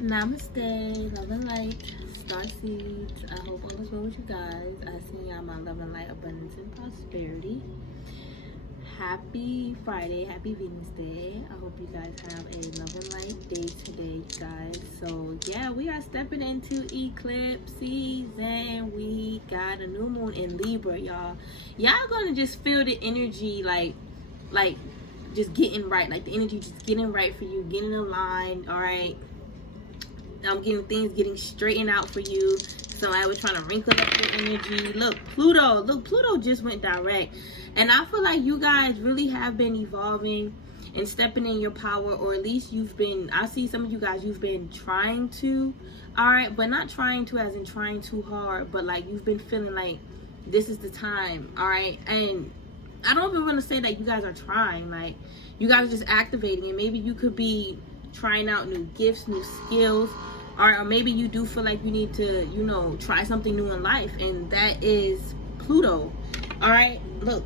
Namaste, love and light, star seeds. I hope all is well with you guys. I see y'all my love and light, abundance, and prosperity. Happy Friday, happy Venus Day. I hope you guys have a love and light day today, guys. So yeah, we are stepping into eclipse season. We got a new moon in Libra, y'all. Y'all gonna just feel the energy like just getting right, like the energy just getting right for you, getting aligned. All right, I'm getting things getting straightened out for you. Somebody was trying to wrinkle up your energy. Look, Pluto just went direct. And I feel like you guys really have been evolving and stepping in your power, or at least you've been, I see some of you guys, you've been trying to, all right, but not trying to as in trying too hard, but like you've been feeling like this is the time, all right? And I don't even want to say that you guys are trying, like you guys are just activating, and maybe you could be trying out new gifts, new skills, or maybe you do feel like you need to, you know, try something new in life, and that is Pluto. All right, look,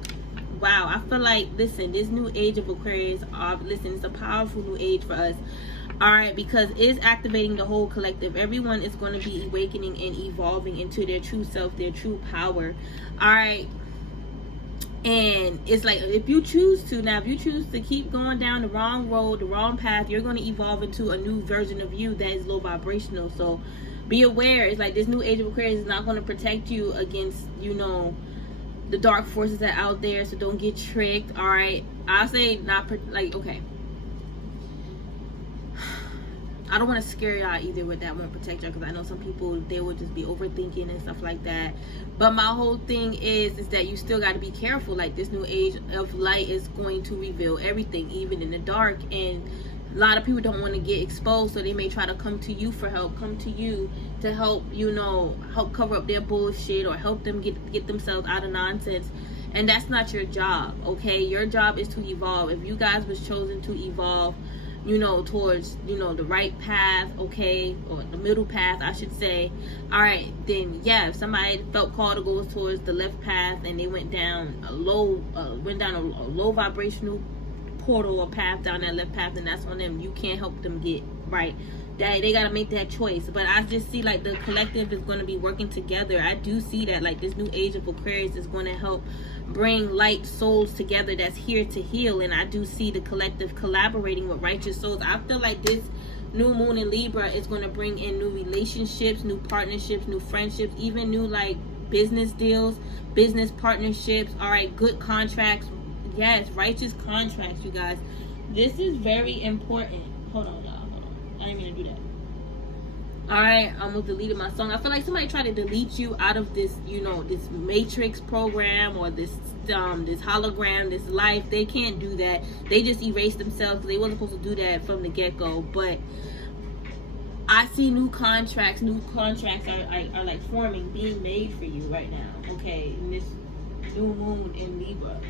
wow, I feel like, listen, this new age of Aquarius, listen, it's a powerful new age for us. All right, because it's activating the whole collective. Everyone is going to be awakening and evolving into their true self, their true power. All right. And it's like, if you choose to, now if you choose to keep going down the wrong road, the wrong path, you're going to evolve into a new version of you that is low vibrational. So be aware. It's like this new age of Aquarius is not going to protect you against, you know, the dark forces that are out there. So don't get tricked. All right, I'll say not like, okay, I don't want to scare y'all either with that won't protect y'all, because I know some people, they will just be overthinking and stuff like that. But my whole thing is that you still got to be careful. Like this new age of light is going to reveal everything, even in the dark. And a lot of people don't want to get exposed, so they may try to come to you for help, come to you to help, you know, help cover up their bullshit, or help them get themselves out of nonsense. And that's not your job, okay? Your job is to evolve. If you guys was chosen to evolve, you know, towards, you know, the right path, okay, or the middle path, I should say, all right, then yeah, if somebody felt called to go towards the left path and they went down a low vibrational portal or path down that left path, then that's on them. You can't help them get right. They got to make that choice. But I just see like the collective is going to be working together. I do see that like this new age of Aquarius is going to help bring light souls together that's here to heal. And I do see the collective collaborating with righteous souls. I feel like this new moon in Libra is going to bring in new relationships, new partnerships, new friendships, even new like business deals, business partnerships. All right, good contracts. Yes, righteous contracts, you guys. This is very important. Hold on, y'all. Hold on. I ain't gonna do that. All right, I almost deleted my song. I feel like somebody tried to delete you out of this, you know, this matrix program, or this hologram, this life. They can't do that. They just erased themselves. They wasn't supposed to do that from the get-go. But I see new contracts. New contracts are like forming, being made for you right now. Okay, in this new moon in Libra.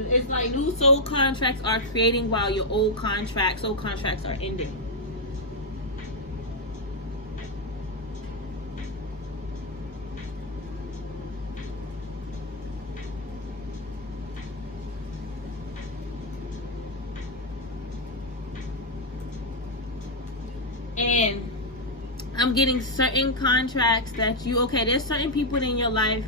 It's like new soul contracts are creating while your old soul contracts are ending. And I'm getting certain contracts that there's certain people in your life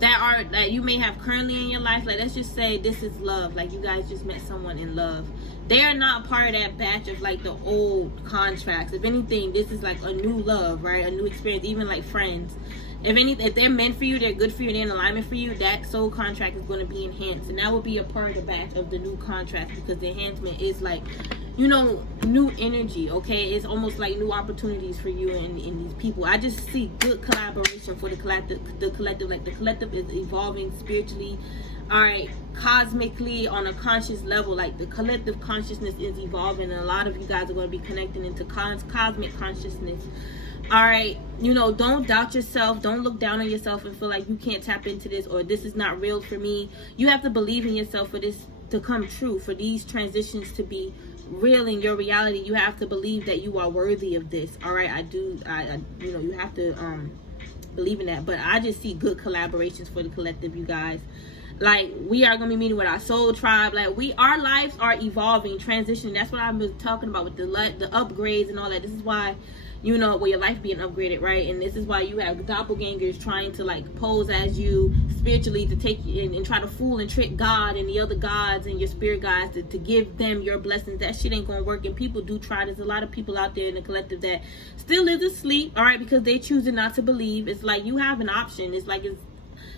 that you may have currently in your life. Like, let's just say this is love, like you guys just met someone in love. They are not part of that batch of like the old contracts. If anything, this is like a new love, right? A new experience. Even like friends, if they're meant for you, they're good for you, they're in alignment for you, that soul contract is going to be enhanced, and that will be a part of the batch of the new contracts, because the enhancement is like, you know, new energy. Okay, it's almost like new opportunities for you and these people. I just see good collaboration for the collective. Like the collective is evolving spiritually, all right, cosmically, on a conscious level. Like the collective consciousness is evolving, and a lot of you guys are going to be connecting into cosmic consciousness. All right, you know, don't doubt yourself. Don't look down on yourself and feel like you can't tap into this, or this is not real for me. You have to believe in yourself for this to come true, for these transitions to be real in your reality. You have to believe that you are worthy of this. All right, I you know, you have to believe in that. But I just see good collaborations for the collective, you guys. Like, we are gonna be meeting with our soul tribe. Like, our lives are evolving, transitioning. That's what I've been talking about with the upgrades and all that. This is why, you know, well, your life being upgraded, right? And this is why you have doppelgangers trying to like pose as you spiritually, to take you and try to fool and trick God and the other gods and your spirit guides to give them your blessings. That shit ain't gonna work. And people do try. There's a lot of people out there in the collective that still is asleep, all right, because they choosing not to believe. It's like you have an option. It's like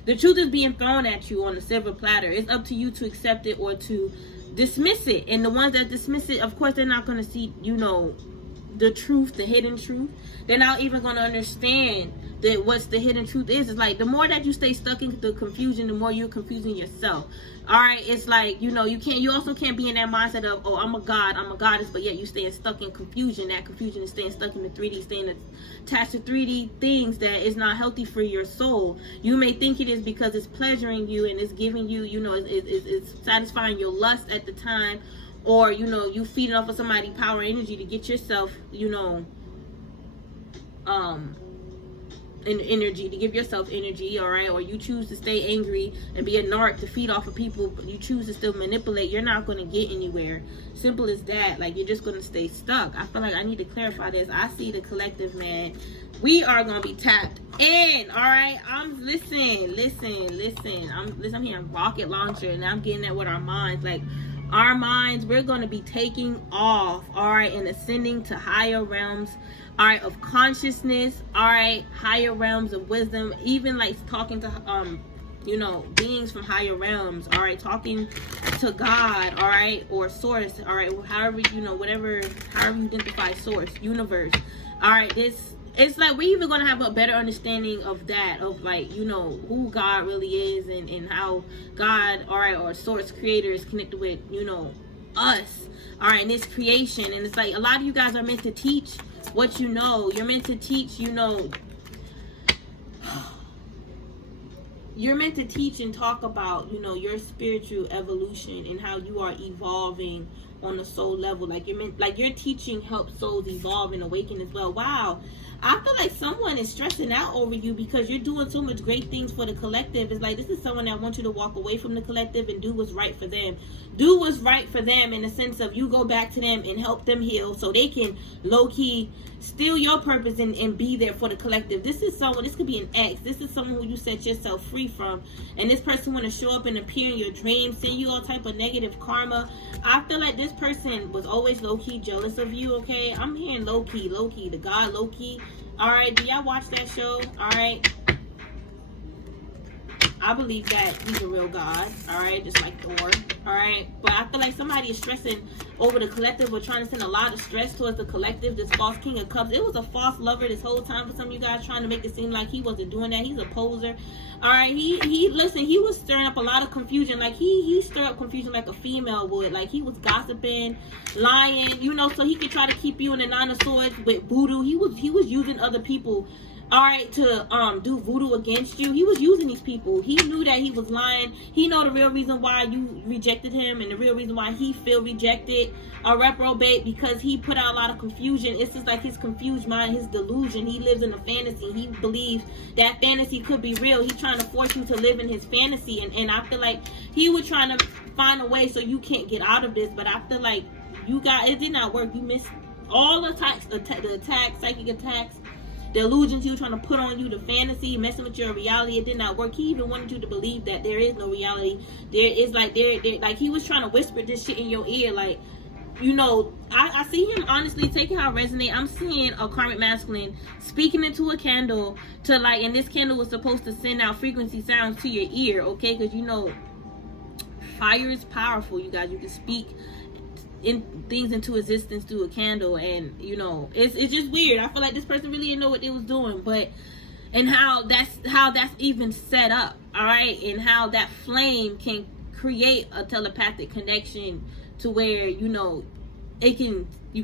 the truth is being thrown at you on a silver platter. It's up to you to accept it or to dismiss it. And the ones that dismiss it, of course, they're not going to see, you know, the truth, the hidden truth. They're not even going to understand that what's the hidden truth is. It's like the more that you stay stuck in the confusion, the more you're confusing yourself. All right, it's like, you know, you also can't be in that mindset of, oh, I'm a god, I'm a goddess, but yet you staying stuck in confusion. That confusion is staying stuck in the 3D, staying attached to 3D things that is not healthy for your soul. You may think it is because it's pleasuring you and it's giving you, you know, it's satisfying your lust at the time, or, you know, you feeding off of somebody's power and energy to get yourself, you know, energy, to give yourself energy, all right? Or you choose to stay angry and be a narc to feed off of people, but you choose to still manipulate. You're not going to get anywhere. Simple as that. Like, you're just going to stay stuck. I feel like I need to clarify this. I see the collective, man. We are going to be tapped in, all right? I'm hearing rocket launcher, and I'm getting that with our minds. Like, our minds, we're going to be taking off, all right, and ascending to higher realms, all right, of consciousness, all right, higher realms of wisdom, even like talking to you know, beings from higher realms, all right, talking to God, all right, or source, all right, however, you know, however you identify source, universe, all right. It's like we even gonna have a better understanding of that, of like, you know, who God really is, and how God, all right, or source creator is connected with, you know, us, all right, and this creation. And it's like a lot of you guys are meant to teach what you know. You're meant to teach, you know, you're meant to teach and talk about, you know, your spiritual evolution and how you are evolving on the soul level. Like you're meant, like your teaching helps souls evolve and awaken as well. Wow, I feel like someone is stressing out over you because you're doing so much great things for the collective. It's like this is someone that wants you to walk away from the collective and do what's right for them. Do what's right for them in the sense of you go back to them and help them heal so they can low-key steal your purpose and be there for the collective. This is someone, this could be an ex. This is someone who you set yourself free from. And this person want to show up and appear in your dreams, send you all type of negative karma. I feel like this person was always low-key jealous of you, okay? I'm hearing low-key, the god Loki. All right, do y'all watch that show? All right. I believe that he's a real god, all right, just like DOER, all right? But I feel like somebody is stressing over the collective or trying to send a lot of stress towards the collective, this false king of cups. It was a false lover this whole time for some of you guys, trying to make it seem like he wasn't doing that. He's a poser, all right? Listen, he was stirring up a lot of confusion. Like, he stirred up confusion like a female would. Like, he was gossiping, lying, you know, so he could try to keep you in the 9 of swords with voodoo. He was using other people, all right, to do voodoo against you. He was using these people. He knew that he was lying. He know the real reason why you rejected him and the real reason why he feel rejected, a reprobate, because he put out a lot of confusion. It's just like his confused mind, his delusion. He lives in a fantasy. He believes that fantasy could be real. He's trying to force you to live in his fantasy, and I feel like he was trying to find a way so you can't get out of this. But I feel like you got, it did not work. You missed all the attacks, the attacks, psychic attacks, the illusions he was trying to put on you, the fantasy, messing with your reality. It did not work. He even wanted you to believe that there is no reality. There is like, like he was trying to whisper this shit in your ear. Like, you know, I see him honestly taking how it resonate. I'm seeing a karmic masculine speaking into a candle to like, and this candle was supposed to send out frequency sounds to your ear, okay? Because you know, fire is powerful, you guys. You can speak in things into existence through a candle, and you know, it's just weird. I feel like this person really didn't know what they was doing, but and how that's even set up, all right, and how that flame can create a telepathic connection to where, you know, you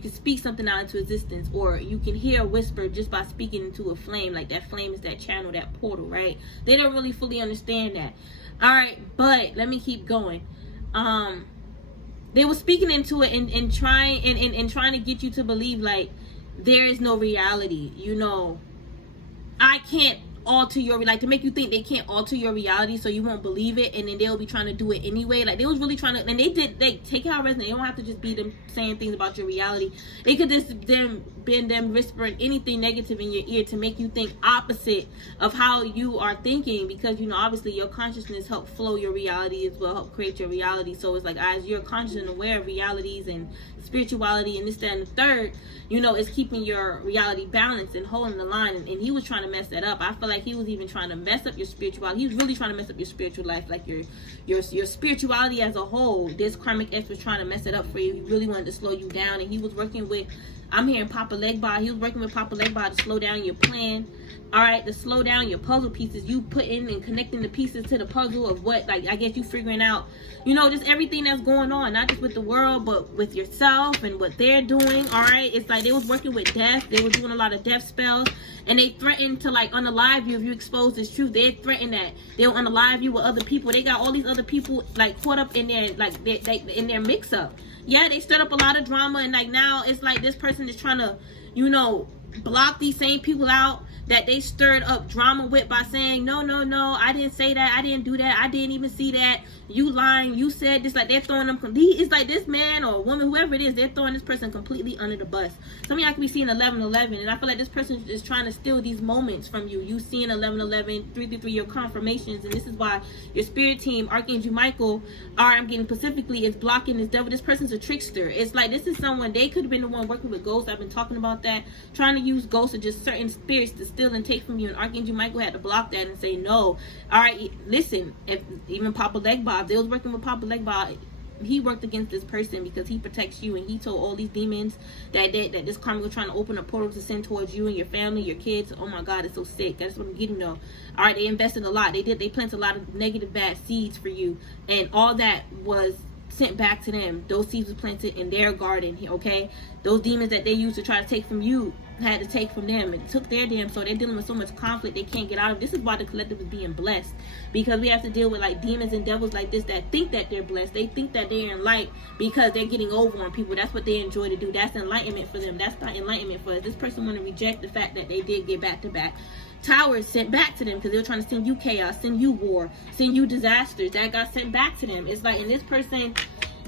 can speak something out into existence, or you can hear a whisper just by speaking into a flame. Like that flame is that channel, that portal, right? They don't really fully understand that. All right, but let me keep going. They were speaking into it and trying to get you to believe like there is no reality. You know, I can't alter your, like, to make you think they can't alter your reality, so you won't believe it, and then they'll be trying to do it anyway. Like, they was really trying to, and they take it how it resonates. They don't have to just be them saying things about your reality. It could just been them whispering anything negative in your ear to make you think opposite of how you are thinking, because, you know, obviously your consciousness help flow your reality as well, help create your reality. So it's like, as you're conscious and aware of realities and spirituality and this, that, and the third, you know, it's keeping your reality balanced and holding the line. And he was trying to mess that up. I feel like he was even trying to mess up your spirituality. He was really trying to mess up your spiritual life, like your spirituality as a whole. This karmic ex was trying to mess it up for you. He really wanted to slow you down, and he was working with, I'm hearing Papa Legba. He was working with Papa Legba to slow down your plan. All right, to slow down your puzzle pieces. You putting and connecting the pieces to the puzzle of what, like, I guess you figuring out, you know, just everything that's going on, not just with the world, but with yourself and what they're doing. All right, it's like they was working with death. They were doing a lot of death spells, and they threatened to, like, unalive you if you expose this truth. They threatened that they'll unalive you with other people. They got all these other people, like, caught up in their, like, they in their mix up. Yeah, they stirred up a lot of drama, and, like, now it's like this person is trying to, you know, block these same people out that they stirred up drama with by saying, no, I didn't say that, I didn't do that, I didn't even see that, you lying, you said this. Like, they're throwing them, it's like this man or woman, whoever it is, they're throwing this person completely under the bus. Some of y'all can be seeing 1111, and I feel like this person is trying to steal these moments from you. You seeing 1111, 333, your confirmations, and this is why your spirit team, Archangel Michael, I'm getting specifically, is blocking this devil. This person's a trickster. It's like, this is someone, they could have been the one working with ghosts. I've been talking about that, trying to use ghosts or just certain spirits to steal and take from you, and Archangel Michael had to block that and say no. All right, listen, if even Papa Legba, if they was working with Papa Legba, he worked against this person because he protects you, and he told all these demons that this karma was trying to open a portal to send towards you and your family, your kids. Oh my God, it's so sick. That's what I'm getting though. All right, they invested a lot. They planted a lot of negative, bad seeds for you, and all that was sent back to them. Those seeds were planted in their garden. Okay, those demons that they used to try to take from you had to take from them. It took their damn soul. They're dealing with so much conflict they can't get out of. This is why the collective is being blessed, because we have to deal with, like, demons and devils like this that think that they're blessed. They think that they're in light because they're getting over on people. That's what they enjoy to do. That's enlightenment for them. That's not enlightenment for us. This person want to reject the fact that they did get back-to-back towers sent back to them, because they were trying to send you chaos, send you war, send you disasters. That got sent back to them. It's like, and this person,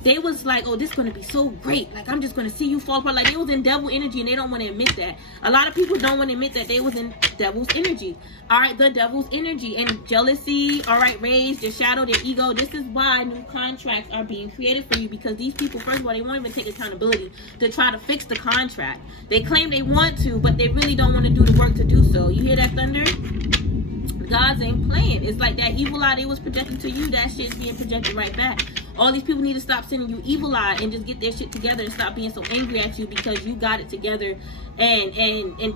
they was like, oh, this is going to be so great. Like, I'm just going to see you fall apart. Like, they was in devil energy, and they don't want to admit that. A lot of people don't want to admit that they was in devil's energy. All right, the devil's energy. And jealousy, all right, rage, their shadow, their ego. This is why new contracts are being created for you, because these people, first of all, they won't even take accountability to try to fix the contract. They claim they want to, but they really don't want to do the work to do so. You hear that thunder? God's ain't playing. It's like that evil eye they was projecting to you, that shit's being projected right back. All these people need to stop sending you evil eye and just get their shit together and stop being so angry at you because you got it together and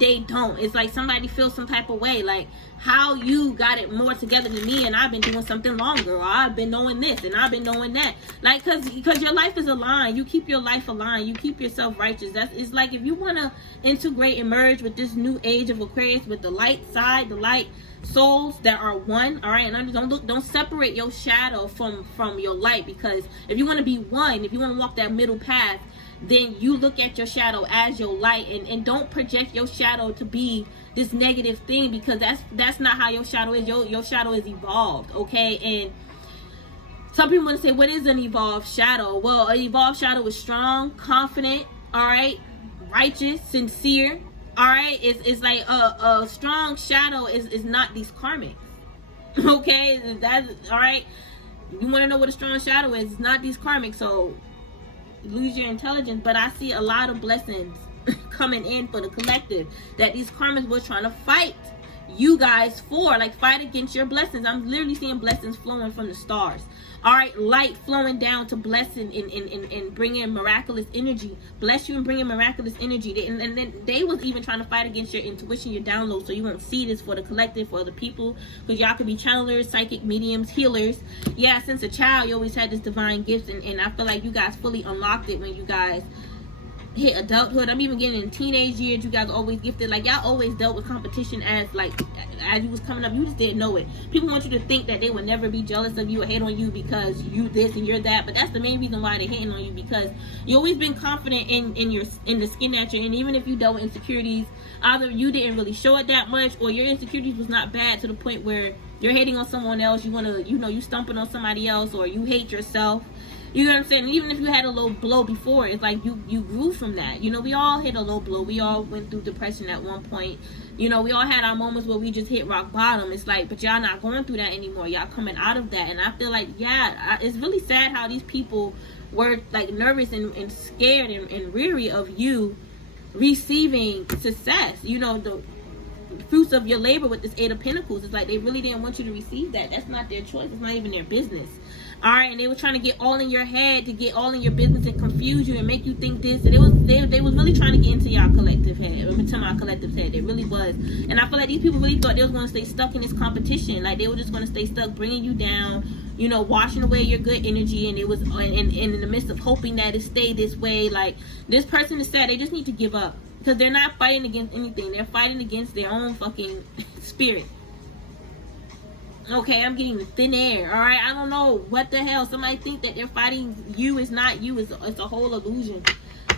they don't. It's like somebody feels some type of way, like, how you got it more together than me, and I've been doing something longer, or I've been knowing this and I've been knowing that. Like, because your life is aligned. You keep your life aligned. You keep yourself righteous. It's like, if you want to integrate and merge with this new age of Aquarius, with the light side, the light souls that are one, all right, and don't separate your shadow from your light, because if you want to be one, if you want to walk that middle path, then you look at your shadow as your light, and don't project your shadow to be this negative thing, because that's not how your shadow is. Your shadow is evolved, okay? And some people want to say, what is an evolved shadow? Well, an evolved shadow is strong, confident, all right, righteous, sincere. All right, it's like a strong shadow is not these karmics. Okay, that's all right. You want to know what a strong shadow is? It's not these karmics. So lose your intelligence. But I see a lot of blessings coming in for the collective that these karmics were trying to fight you guys for, like, fight against your blessings. I'm literally seeing blessings flowing from the stars. All right, light flowing down to blessing and bringing miraculous energy. Bless you and bringing miraculous energy. And then they was even trying to fight against your intuition, your download, so you won't see this for the collective, for other people, because y'all could be channelers, psychic, mediums, healers. Yeah, since a child, you always had this divine gift, and I feel like you guys fully unlocked it when you guys hit adulthood. I'm even getting in teenage years. You guys are always gifted. Like, y'all always dealt with competition as you was coming up. You just didn't know it. People want you to think that they would never be jealous of you or hate on you because you this and you're that. But that's the main reason why they're hating on you, because you always been confident in the skin that you're in. Even if you dealt with insecurities, either you didn't really show it that much, or your insecurities was not bad to the point where you're hating on someone else. You want to, you stumping on somebody else, or you hate yourself. You know what I'm saying? Even if you had a low blow before, it's like you grew from that. We all hit a low blow. We all went through depression at one point. We all had our moments where we just hit rock bottom. It's like, but y'all not going through that anymore. Y'all coming out of that. And I feel like, it's really sad how these people were like nervous and scared and weary of you receiving success. The fruits of your labor with this 8 of Pentacles. It's like they really didn't want you to receive that. That's not their choice. It's not even their business. All right, and they were trying to get all in your head, to get all in your business and confuse you and make you think this. And they was really trying to get into your collective head, into my collective's head. It really was. And I feel like these people really thought they was going to stay stuck in this competition. Like, they were just going to stay stuck, bringing you down, washing away your good energy. And it was in the midst of hoping that it stayed this way. Like, this person is sad. They just need to give up, because they're not fighting against anything. They're fighting against their own fucking spirit. Okay, I'm getting the thin air. All right, I don't know what the hell. Somebody think that they're fighting you. It's not you. It's a whole illusion.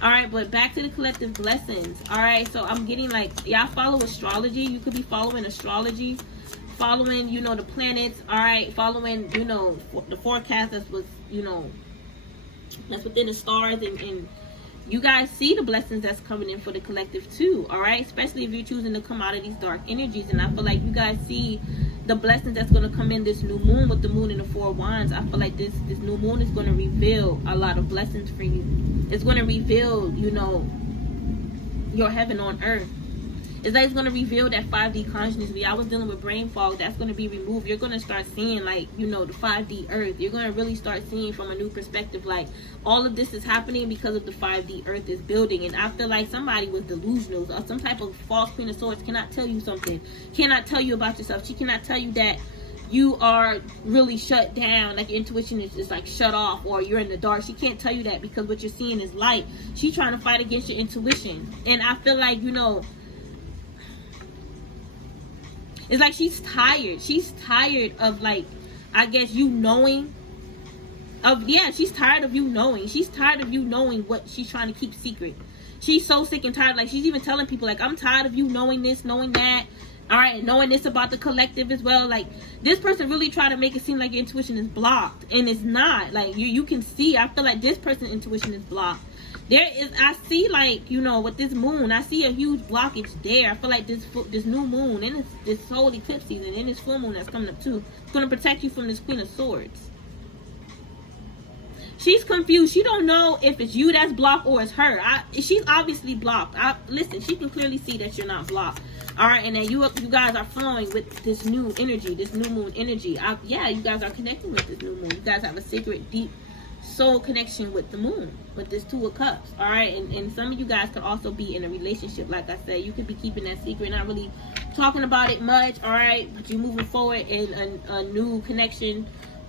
All right, but back to the collective blessings. All right, so I'm getting like, y'all follow astrology. You could be following astrology, following the planets. All right, following the forecast that's that's within the stars, and you guys see the blessings that's coming in for the collective too. All right, especially if you're choosing to come out of these dark energies. And I feel like you guys see the blessings that's going to come in this new moon with the moon and the 4 wands. I feel like this new moon is going to reveal a lot of blessings for you. It's going to reveal, your heaven on earth. It's like it's going to reveal that 5D consciousness. I was dealing with brain fog. That's going to be removed. You're going to start seeing, like, the 5D earth. You're going to really start seeing from a new perspective. Like, all of this is happening because of the 5D earth is building. And I feel like somebody was delusional. Or some type of false Queen of Swords cannot tell you something. Cannot tell you about yourself. She cannot tell you that you are really shut down. Like, your intuition is like shut off, or you're in the dark. She can't tell you that, because what you're seeing is light. She's trying to fight against your intuition. And I feel like, it's like she's tired. She's tired of, like, I guess, you knowing. She's tired of you knowing. She's tired of you knowing what she's trying to keep secret. She's so sick and tired. Like, she's even telling people, like, I'm tired of you knowing this, knowing that. All right, knowing this about the collective as well. Like, this person really tried to make it seem like your intuition is blocked. And it's not. Like, you can see. I feel like this person's intuition is blocked. I see, like, with this moon, I see a huge blockage there. I feel like this new moon, and this solar eclipse season, and this full moon that's coming up too, it's going to protect you from this Queen of Swords. She's confused. She don't know if it's you that's blocked or it's her. She's obviously blocked. Listen, she can clearly see that you're not blocked. All right, and then you guys are flowing with this new energy, this new moon energy. You guys are connecting with this new moon. You guys have a sacred, deep soul connection with the moon, with this 2 of Cups. All right, and some of you guys could also be in a relationship. Like I said, you could be keeping that secret, not really talking about it much. All right, but you're moving forward in a new connection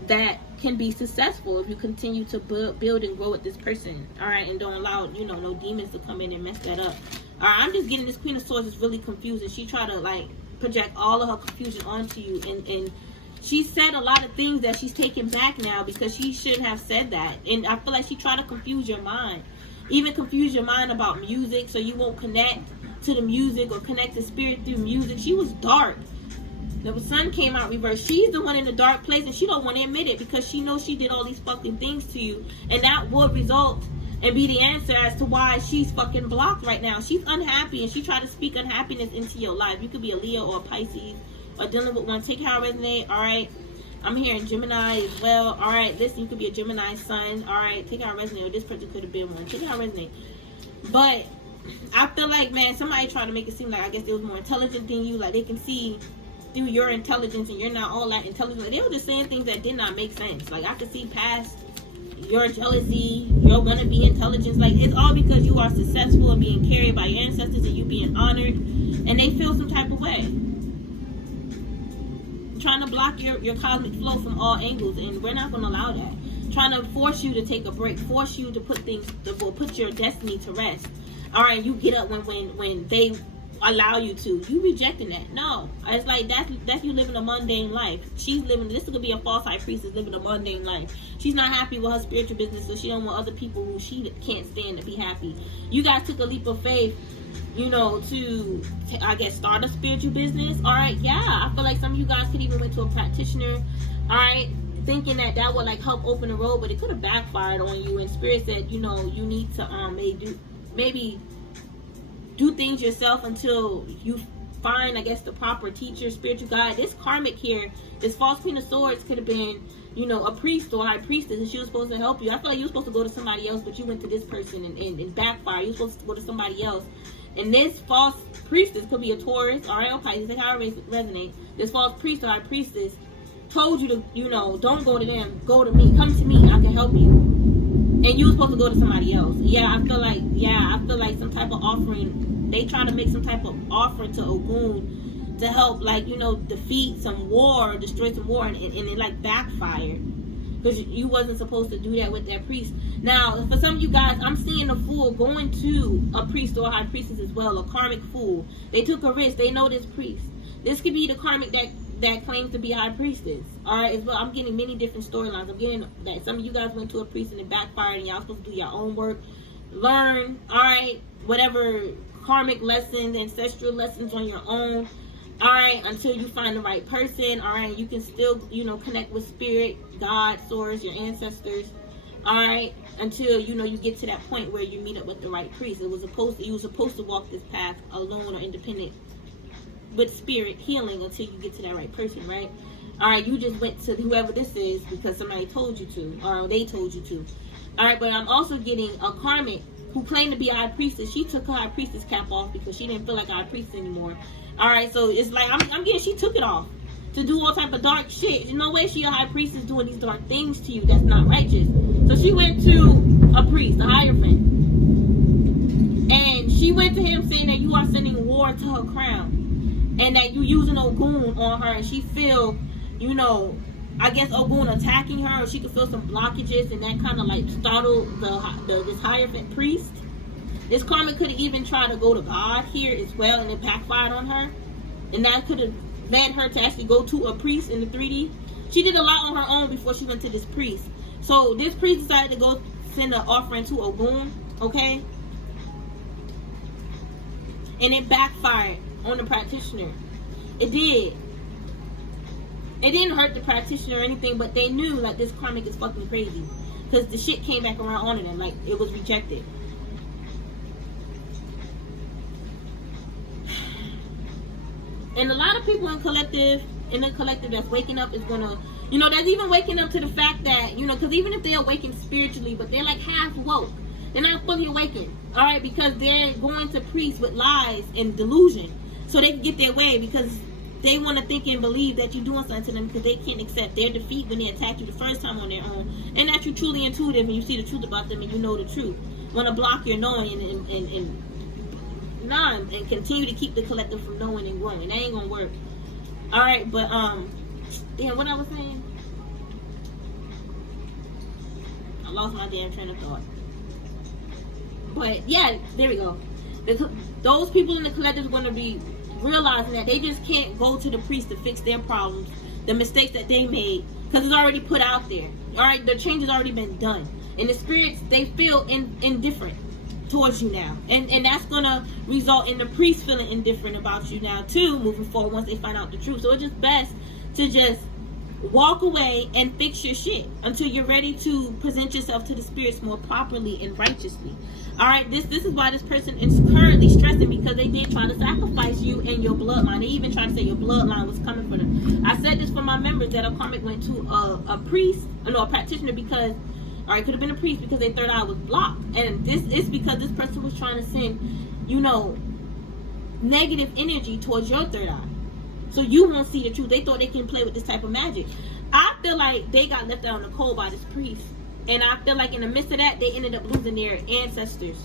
that can be successful if you continue to build and grow with this person. All right, and don't allow no demons to come in and mess that up. All right, I'm just getting this Queen of Swords is really confused, and she tried to, like, project all of her confusion onto you, and she said a lot of things that she's taking back now, because she shouldn't have said that. And I feel like she tried to confuse your mind. Even confuse your mind about music, so you won't connect to the music or connect to spirit through music. She was dark. The sun came out reversed. She's the one in the dark place, and she don't want to admit it, because she knows she did all these fucking things to you. And that would result and be the answer as to why she's fucking blocked right now. She's unhappy, and she tried to speak unhappiness into your life. You could be a Leo or a Pisces, or dealing with one. Take how it resonate. All right, I'm hearing Gemini as well. All right, listen, you could be a Gemini sun. All right, take how it resonate. Or this person could have been one. Take how it resonate. But I feel like, man, somebody tried to make it seem like, I guess they was more intelligent than you. Like, they can see through your intelligence, and you're not all that intelligent. Like, they were just saying things that did not make sense. Like, I could see past your jealousy, your wannabe intelligence. Like, it's all because you are successful and being carried by your ancestors, and you being honored, and they feel some type of way, trying to block your cosmic flow from all angles, and we're not going to allow that. trying to force you to take a break, force you to put your destiny to rest. All right, you get up when they allow you to. You rejecting that? No, it's like that's you living a mundane life. She's living. This could be a false high priestess living a mundane life. She's not happy with her spiritual business, so she don't want other people who she can't stand to be happy. You guys took a leap of faith, you know, to I guess start a spiritual business. All right, yeah, I feel like some of you guys could even went to a practitioner. All right, thinking that would like help open the road, but it could have backfired on you. And Spirit said, you know, you need to maybe do things yourself until you find, I guess, the proper teacher, spiritual guide. This karmic here, this false queen of swords could have been, you know, a priest or a high priestess, and she was supposed to help you. I feel like you were supposed to go to somebody else, but you went to this person and backfire. You were supposed to go to somebody else. And this false priestess could be a Taurus, all right, or Pisces, like how it resonates. This false priest or high priestess told you to, you know, don't go to them, go to me, come to me, I can help you. And you were supposed to go to somebody else. I feel like some type of offering, they trying to make some type of offering to Ogun to help, like, you know, defeat some war, destroy some war, and it like backfired. Because you wasn't supposed to do that with that priest. Now, for some of you guys, I'm seeing a fool going to a priest or a high priestess as well, a karmic fool. They took a risk. They know this priest. This could be the karmic that claims to be a high priestess. All right, as well. I'm getting many different storylines. I'm getting that some of you guys went to a priest and it backfired, and y'all supposed to do your own work, learn. All right, whatever karmic lessons, ancestral lessons on your own. All right, until you find the right person. All right, you can still, you know, connect with spirit, God, source, your ancestors. All right, until, you know, you get to that point where you meet up with the right priest. You were supposed to walk this path alone or independent with spirit healing until you get to that right person, right? All right, you just went to whoever this is because somebody told you to, or they told you to. All right, but I'm also getting a karmic who claimed to be a high priestess. She took her high priestess cap off because she didn't feel like a high priestess anymore. All right, so it's like I'm getting she took it off to do all type of dark shit. There's no way she a high priestess doing these dark things to you. That's not righteous. So she went to a priest, a hierophant, and she went to him saying that you are sending war to her crown, and that you using Ogun on her, and she feel, you know, I guess Ogun attacking her, or she could feel some blockages, and that kind of like startled this hierophant priest. This karmic could have even tried to go to God here as well, and it backfired on her. And that could have led her to actually go to a priest in the 3D. She did a lot on her own before she went to this priest. So this priest decided to go send an offering to Ogun, okay? And it backfired on the practitioner. It did. It didn't hurt the practitioner or anything, but they knew, like, this karmic is fucking crazy. Because the shit came back around on them, like, it was rejected. And a lot of people in the collective that's waking up is gonna, you know, that's even waking up to the fact that, you know, because even if they're awakened spiritually, but they're like half woke, they're not fully awakened, all right, because they're going to priests with lies and delusion, so they can get their way, because they want to think and believe that you're doing something to them, because they can't accept their defeat when they attacked you the first time on their own, and that you're truly intuitive and you see the truth about them and you know the truth. Want to block your knowing and continue to keep the collective from knowing and growing. That ain't gonna work. All right, but damn, what I was saying, I lost my damn train of thought. But yeah, there we go. Those people in the collective are gonna be realizing that they just can't go to the priest to fix their problems, the mistakes that they made, because it's already put out there. All right, the change has already been done, and the spirits, they feel indifferent towards you now, and that's gonna result in the priest feeling indifferent about you now too, moving forward, once they find out the truth. So it's just best to just walk away and fix your shit until you're ready to present yourself to the spirits more properly and righteously. All right, this is why this person is currently stressing, because they did try to sacrifice you and your bloodline. They even tried to say your bloodline was coming for them. I said this for my members, that a karmic went to a priest, a practitioner, because, or it could have been a priest, because their third eye was blocked. And this is because this person was trying to send, you know, negative energy towards your third eye, so you won't see the truth. They thought they can play with this type of magic. I feel like they got left out in the cold by this priest. And I feel like in the midst of that, they ended up losing their ancestors.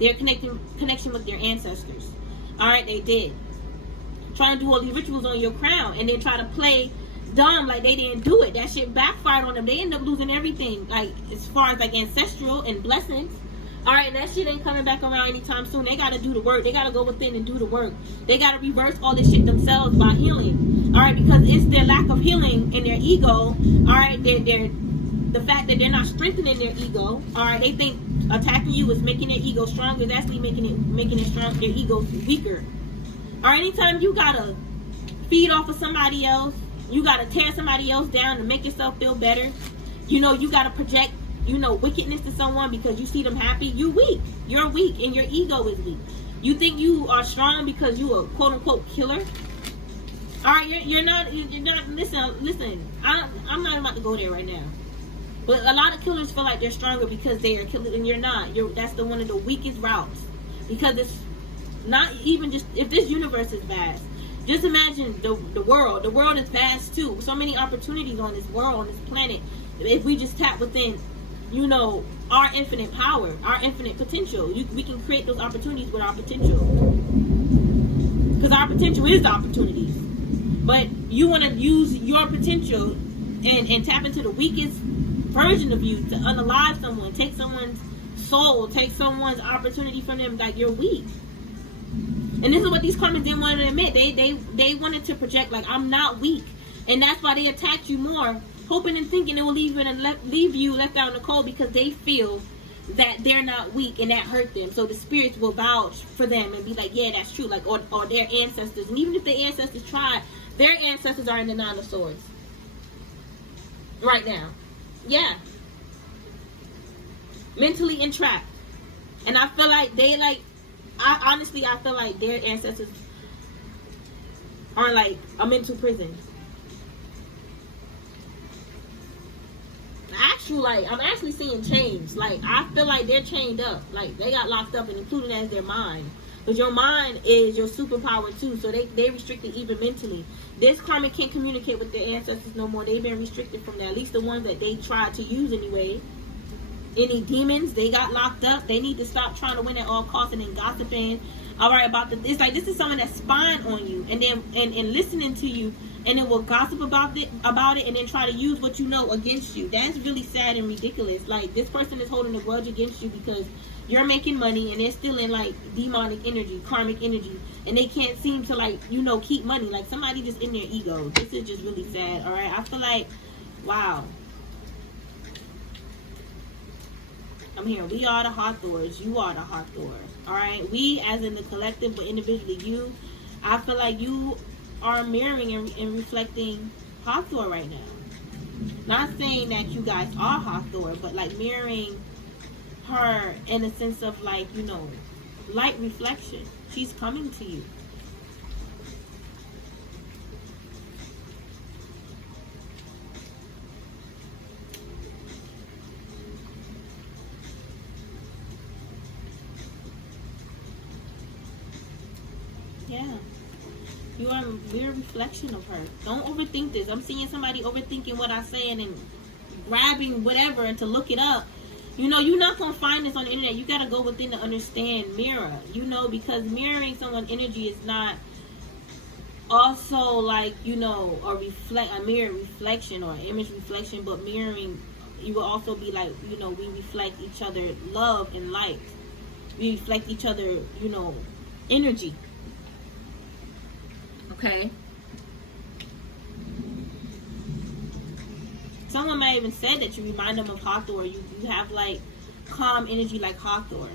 Their connection with their ancestors. All right, they did. Trying to do all these rituals on your crown, and then try to play dumb, like they didn't do it. That shit backfired on them. They end up losing everything, like as far as like ancestral and blessings. All right, and that shit ain't coming back around anytime soon. They gotta do the work. They gotta go within and do the work. They gotta reverse all this shit themselves by healing. All right, because it's their lack of healing in their ego. All right, they're the fact that they're not strengthening their ego. All right, they think attacking you is making their ego stronger. It's actually making it stronger. Their ego weaker. All right, anytime you gotta feed off of somebody else, you gotta tear somebody else down to make yourself feel better. You know, you gotta project, you know, wickedness to someone because you see them happy. You're weak. You're weak, and your ego is weak. You think you are strong because you a quote unquote killer. All right, you're not. Listen. I'm not about to go there right now. But a lot of killers feel like they're stronger because they are killers, and you're not. That's one of the weakest routes, because it's not even just if this universe is vast. Just imagine the world. The world is vast too. So many opportunities on this world, on this planet. If we just tap within, you know, our infinite power, our infinite potential, we can create those opportunities with our potential. Because our potential is the opportunities. But you want to use your potential and tap into the weakest version of you to unalive someone, take someone's soul, take someone's opportunity from them. Like, you're weak. And this is what these Karmics didn't want to admit. They wanted to project like, I'm not weak, and that's why they attacked you more, hoping and thinking it will leave you left out in the cold, because they feel that they're not weak and that hurt them. So the spirits will vouch for them and be like, yeah, that's true. Like, or their ancestors, and even if the ancestors tried, their ancestors are in the Nine of Swords right now. Yeah, mentally entrapped. And I feel like I feel like their ancestors are like a mental prison. I'm actually seeing chains. Like, I feel like they're chained up. Like, they got locked up, and including as their mind. But your mind is your superpower too. So they restricted even mentally. This Karmic can't communicate with their ancestors no more. They've been restricted from that. At least the ones that they tried to use anyway. Any demons, they got locked up. They need to stop trying to win at all costs and then gossiping. All right, it's like this is someone that's spying on you and then and listening to you, and then will gossip about it and then try to use what you know against you. That's really sad and ridiculous. Like, this person is holding a grudge against you because you're making money and they're still in like demonic energy, karmic energy, and they can't seem to, like, you know, keep money. Like, somebody just in their ego. This is just really sad. All right, I feel like, wow. I'm here. We are the Hathors. You are the Hathor. All right. We, as in the collective, but individually, you. I feel like you are mirroring and reflecting Hathor right now. Not saying that you guys are Hathor, but like mirroring her in a sense of, like, you know, light reflection. She's coming to you. Yeah, you are a mere reflection of her. Don't overthink this. I'm seeing somebody overthinking what I'm saying and grabbing whatever and to look it up. You know, you're not going to find this on the internet. You got to go within to understand mirror. You know, because mirroring someone's energy is not also like, you know, a mirror reflection or image reflection, but mirroring, you will also be like, you know, we reflect each other love and light. We reflect each other, you know, energy. Okay. Someone might even say that you remind them of Hathor. You have like calm energy like Hathor.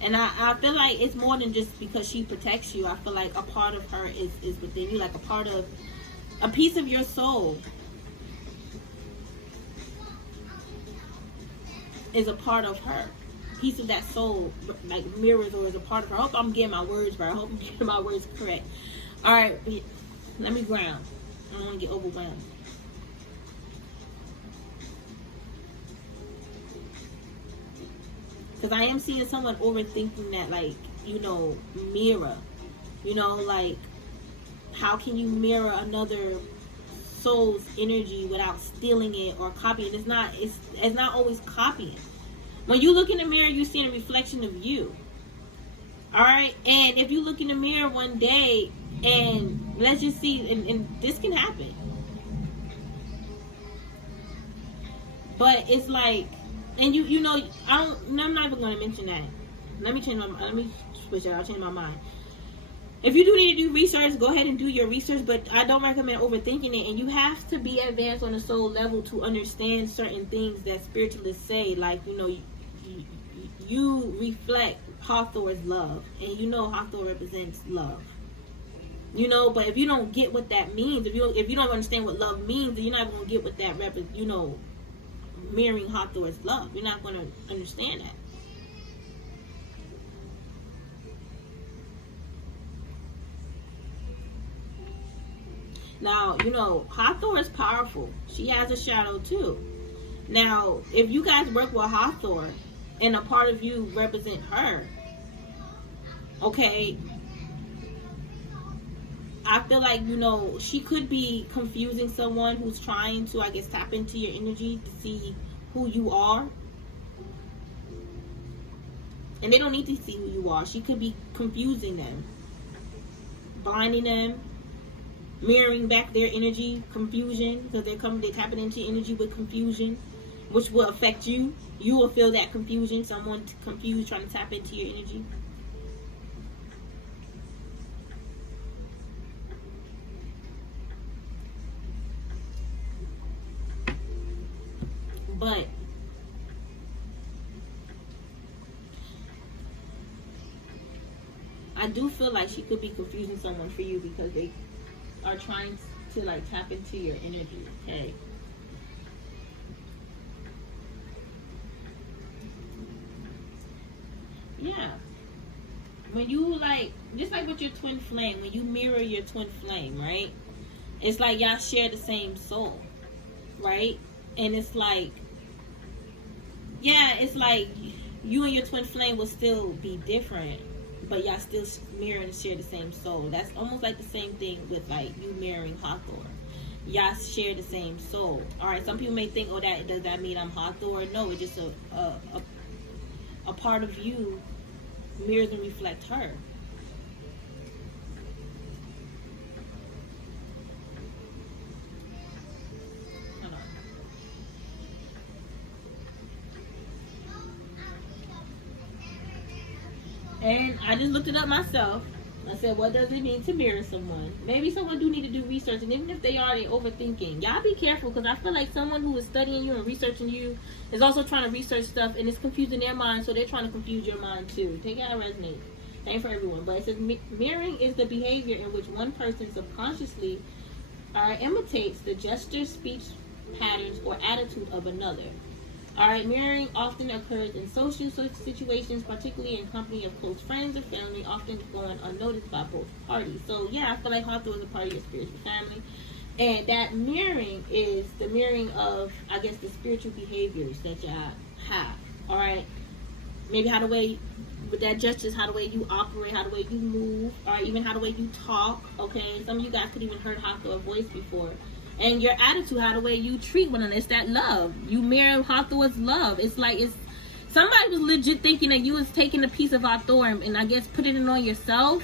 And I feel like it's more than just because she protects you. I feel like a part of her is within you, like a piece of your soul is a part of her. Piece of that soul, like mirrors, or is a part of her. I hope I'm getting my words right. I hope I'm getting my words correct. All right, let me ground. I don't want to get overwhelmed. Because I am seeing someone overthinking that, like, you know, mirror. You know, like, how can you mirror another soul's energy without stealing it or copying it? It's not always copying. When you look in the mirror, you're seeing a reflection of you. All right, and if you look in the mirror one day, and let's just see, and this can happen, but it's like, and you know, I'm not even gonna mention that. Let me switch it. I'll change my mind. If you do need to do research, go ahead and do your research, but I don't recommend overthinking it. And you have to be advanced on a soul level to understand certain things that spiritualists say. Like, you know, you reflect Hathor's love, and you know Hathor represents love. You know, but if you don't get what that means, if you don't understand what love means, then you're not going to get what that mirroring Hathor's love. You're not going to understand that. Now, you know, Hathor is powerful. She has a shadow too. Now, if you guys work with Hathor and a part of you represent her, okay, I feel like, you know, she could be confusing someone who's trying to, I guess, tap into your energy to see who you are. And they don't need to see who you are. She could be confusing them, blinding them, mirroring back their energy, confusion, because they're tapping into your energy with confusion, which will affect you. You will feel that confusion, someone confused trying to tap into your energy. But I do feel like she could be confusing someone for you because they are trying to like tap into your energy, okay? Yeah. When you like, just like with your twin flame, when you mirror your twin flame, right? It's like y'all share the same soul, right? And it's like, yeah, it's like you and your twin flame will still be different, but y'all still mirror and share the same soul. That's almost like the same thing with like you mirroring Hathor. Y'all share the same soul. All right, some people may think, oh, does that mean I'm Hathor? No, it's just a part of you mirrors and reflects her. And I just looked it up myself. I said, what does it mean to mirror someone? Maybe someone do need to do research, and even if they are, they overthinking. Y'all be careful, because I feel like someone who is studying you and researching you is also trying to research stuff, and it's confusing their mind, so they're trying to confuse your mind too. Take it how it resonates. Ain't for everyone, but it says mirroring is the behavior in which one person subconsciously imitates the gestures, speech patterns, or attitude of another. Alright, mirroring often occurs in social situations, particularly in company of close friends or family, often going unnoticed by both parties. So yeah, I feel like Hathor is a part of your spiritual family. And that mirroring is the mirroring of, I guess, the spiritual behaviors that y'all have. Alright? Maybe how the way, with that gestures, how the way you operate, how the way you move, or even how the way you talk, okay? Some of you guys could even heard Hathor's voice before. And your attitude, how the way you treat one another, it's that love. You mirror Hathor's love. It's like, somebody was legit thinking that you was taking a piece of Hathor and I guess putting it on yourself.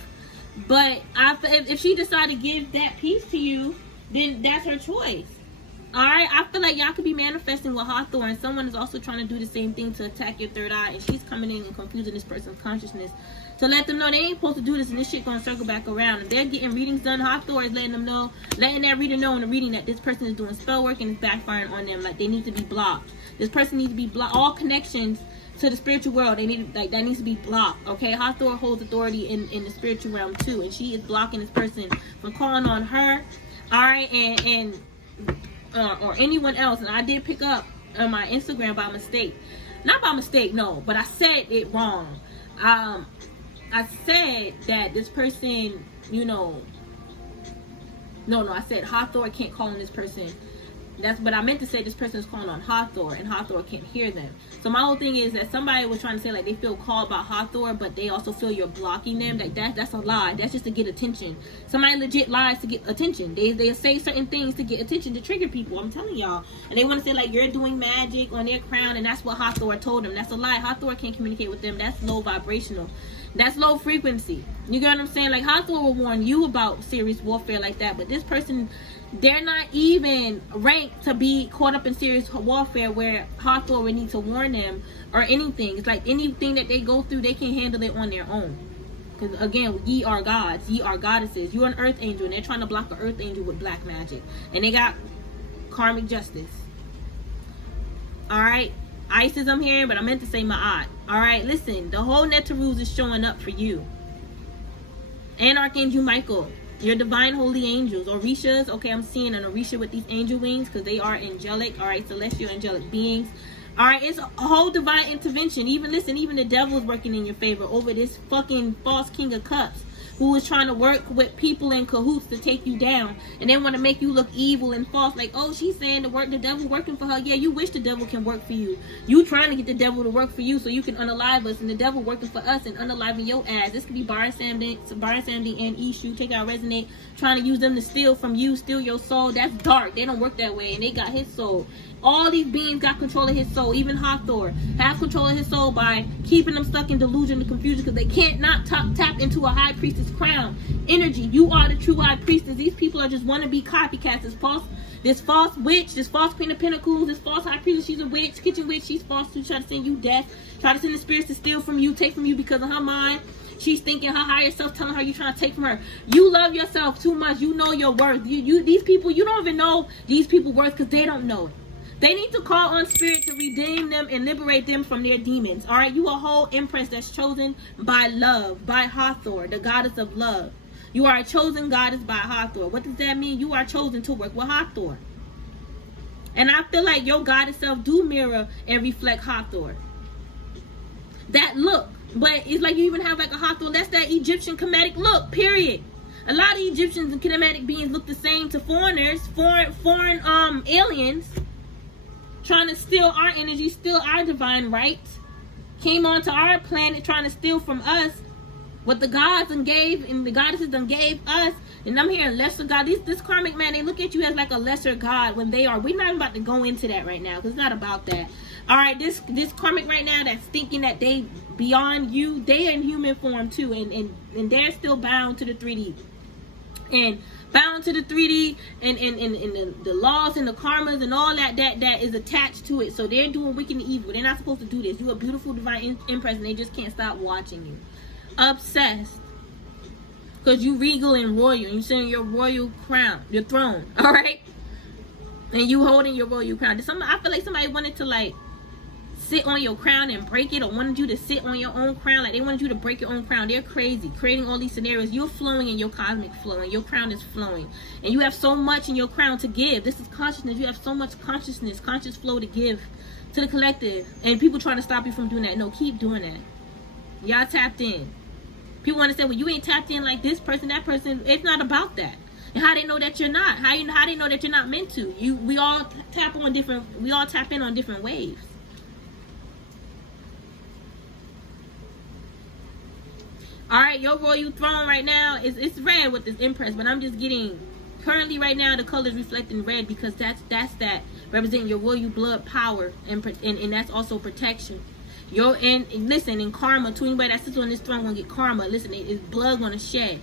But if she decided to give that piece to you, then that's her choice. Alright, I feel like y'all could be manifesting with Hathor, and someone is also trying to do the same thing to attack your third eye, and she's coming in and confusing this person's consciousness to let them know they ain't supposed to do this, and this shit gonna circle back around. If they're getting readings done, Hathor is letting that reader know in the reading that this person is doing spell work and it's backfiring on them. Like, they need to be blocked. This person needs to be blocked. All connections to the spiritual world, that needs to be blocked. Okay, Hathor holds authority in the spiritual realm too, and she is blocking this person from calling on her. Alright, and or anyone else. And I did pick up on my Instagram by mistake. Not by mistake, no, but I said it wrong. I said that this person, you know, I said Hathor can't call on this person That's what I meant to say. This person is calling on Hathor, and Hathor can't hear them. So my whole thing is that somebody was trying to say like they feel called by Hathor, but they also feel you're blocking them. Like that's a lie. That's just to get attention. Somebody legit lies to get attention. They say certain things to get attention, to trigger people. I'm telling y'all. And they want to say like you're doing magic on their crown, and that's what Hathor told them. That's a lie. Hathor can't communicate with them. That's low vibrational. That's low frequency. You get what I'm saying? Like Hathor will warn you about serious warfare like that, but this person, they're not even ranked to be caught up in serious warfare where Hathor would need to warn them or anything. It's like anything that they go through, they can handle it on their own. Because again, ye are gods, ye are goddesses. You're an earth angel, and they're trying to block an earth angel with black magic. And they got karmic justice. Alright? Isis I'm hearing, but I meant to say Ma'at. Alright, listen. The whole Netaruz is showing up for you. And Archangel Michael. Your divine holy angels. Orishas. Okay, I'm seeing an Orisha with these angel wings because they are angelic. Alright, celestial angelic beings. Alright, it's a whole divine intervention. Even, listen, even the devil is working in your favor over this fucking false King of Cups, who is trying to work with people in cahoots to take you down, and they want to make you look evil and false. Like, oh, she's saying the devil working for her. Yeah, you wish the devil can work for you. You trying to get the devil to work for you so you can unalive us, and the devil working for us and unaliving your ass. This could be Baran Samdi and Ishu. Take out resonate, trying to use them to steal from you, steal your soul. That's dark. They don't work that way, and they got his soul. All these beings got control of his soul. Even Hathor have control of his soul by keeping them stuck in delusion and confusion because they can't not tap into a high priestess crown energy. You are the true high priestess. These people are just want to be copycats. This false witch, this false queen of pentacles, this false high priestess, she's a witch, kitchen witch, she's false to try to send you death, try to send the spirits to steal from you, take from you because of her mind. She's thinking her higher self telling her you trying to take from her. You love yourself too much. You know your worth. These people, you don't even know these people worth because they don't know it. They need to call on spirit to redeem them and liberate them from their demons. All right, you a whole empress that's chosen by love, by Hathor, the goddess of love. You are a chosen goddess by Hathor. What does that mean? You are chosen to work with Hathor. And I feel like your goddess self do mirror and reflect Hathor. That look, but it's like you even have like a Hathor. That's that Egyptian Kemetic look, period. A lot of Egyptians and Kemetic beings look the same to foreigners, foreign aliens, trying to steal our energy, steal our divine rights, came onto our planet trying to steal from us what the gods done gave and the goddesses done gave us. And I'm hearing lesser god. This karmic man, they look at you as like a lesser god when they are. We're not even about to go into that right now because it's not about that. All right, this karmic right now that's thinking that they beyond you, they are in human form too, and they're still bound to the 3D. And bound to the 3D and the laws and the karmas and all that is attached to it. So they're doing wicked and evil. They're not supposed to do this. You're a beautiful divine empress and they just can't stop watching you. Obsessed. Because you regal and royal. And you sitting in your royal crown, your throne. Alright? And you holding your royal crown. I feel like somebody wanted to like sit on your crown and break it, or wanted you to sit on your own crown. Like they wanted you to break your own crown. They're crazy, creating all these scenarios. You're flowing in your cosmic flow, and your crown is flowing, and you have so much in your crown to give. This is consciousness. You have so much consciousness, conscious flow to give to the collective, and people trying to stop you from doing that. No, keep doing that. Y'all tapped in. People want to say, well, you ain't tapped in like this person, that person. It's not about that. And how they know that you're not? How they know that you're not meant to? We all tap in on different waves. Alright, your royal throne right now it's red with this empress, but I'm just getting currently right now the colors reflecting red because that's that representing your royal blood power and that's also protection. And listen, in karma, to anybody that sits on this throne gonna get karma. Listen, it's blood gonna shed.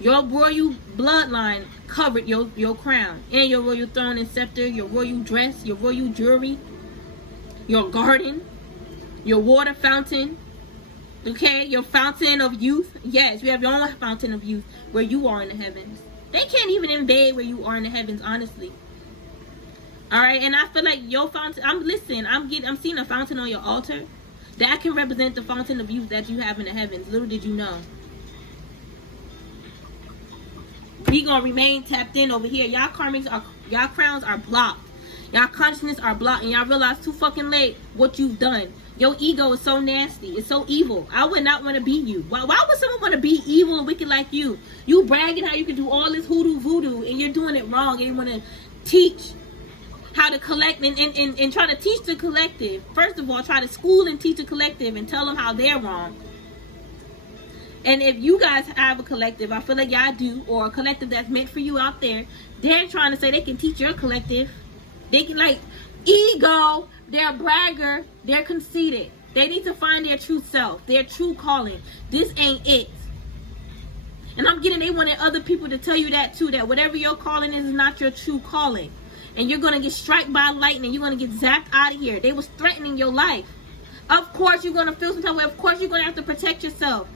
Your royal bloodline covered your crown and your royal throne and scepter, your royal dress, your royal jewelry, your garden, your water fountain. Okay, your fountain of youth. Yes, you have your own fountain of youth where you are in the heavens. They can't even invade where you are in the heavens, honestly. All right, and I feel like your fountain. I'm seeing a fountain on your altar that can represent the fountain of youth that you have in the heavens. Little did you know. We gonna remain tapped in over here. Y'all karmics are, y'all crowns are blocked. Y'all consciousness are blocked, and y'all realize too fucking late what you've done. Your ego is so nasty. It's so evil. I would not want to be you. Why would someone want to be evil and wicked like you? You bragging how you can do all this hoodoo voodoo and you're doing it wrong. And you want to teach how to collect and try to teach the collective. First of all, try to school and teach the collective and tell them how they're wrong. And if you guys have a collective, I feel like y'all do, or a collective that's meant for you out there, they're trying to say they can teach your collective. They can, like, ego, they're a bragger, they're conceited. They need to find their true self, their true calling. This ain't it. And I'm getting, they wanted other people to tell you that too, that whatever your calling is not your true calling. And you're going to get struck by lightning. You're going to get zapped out of here. They was threatening your life. Of course, you're going to feel some type of way. Of course, you're going to have to protect yourself.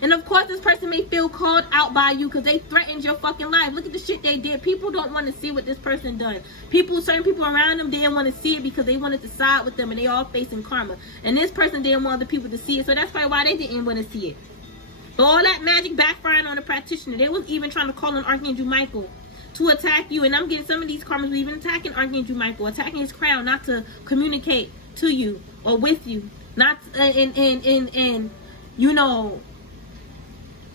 And of course, this person may feel called out by you because they threatened your fucking life. Look at the shit they did. People don't want to see what this person done. Certain people around them didn't want to see it because they wanted to side with them, and they all facing karma. And this person didn't want other people to see it. So that's probably why they didn't want to see it. But all that magic backfiring on the practitioner. They was even trying to call on Archangel Michael to attack you. And I'm getting some of these karmas were even attacking Archangel Michael, attacking his crown, not to communicate to you or with you. Not and you know,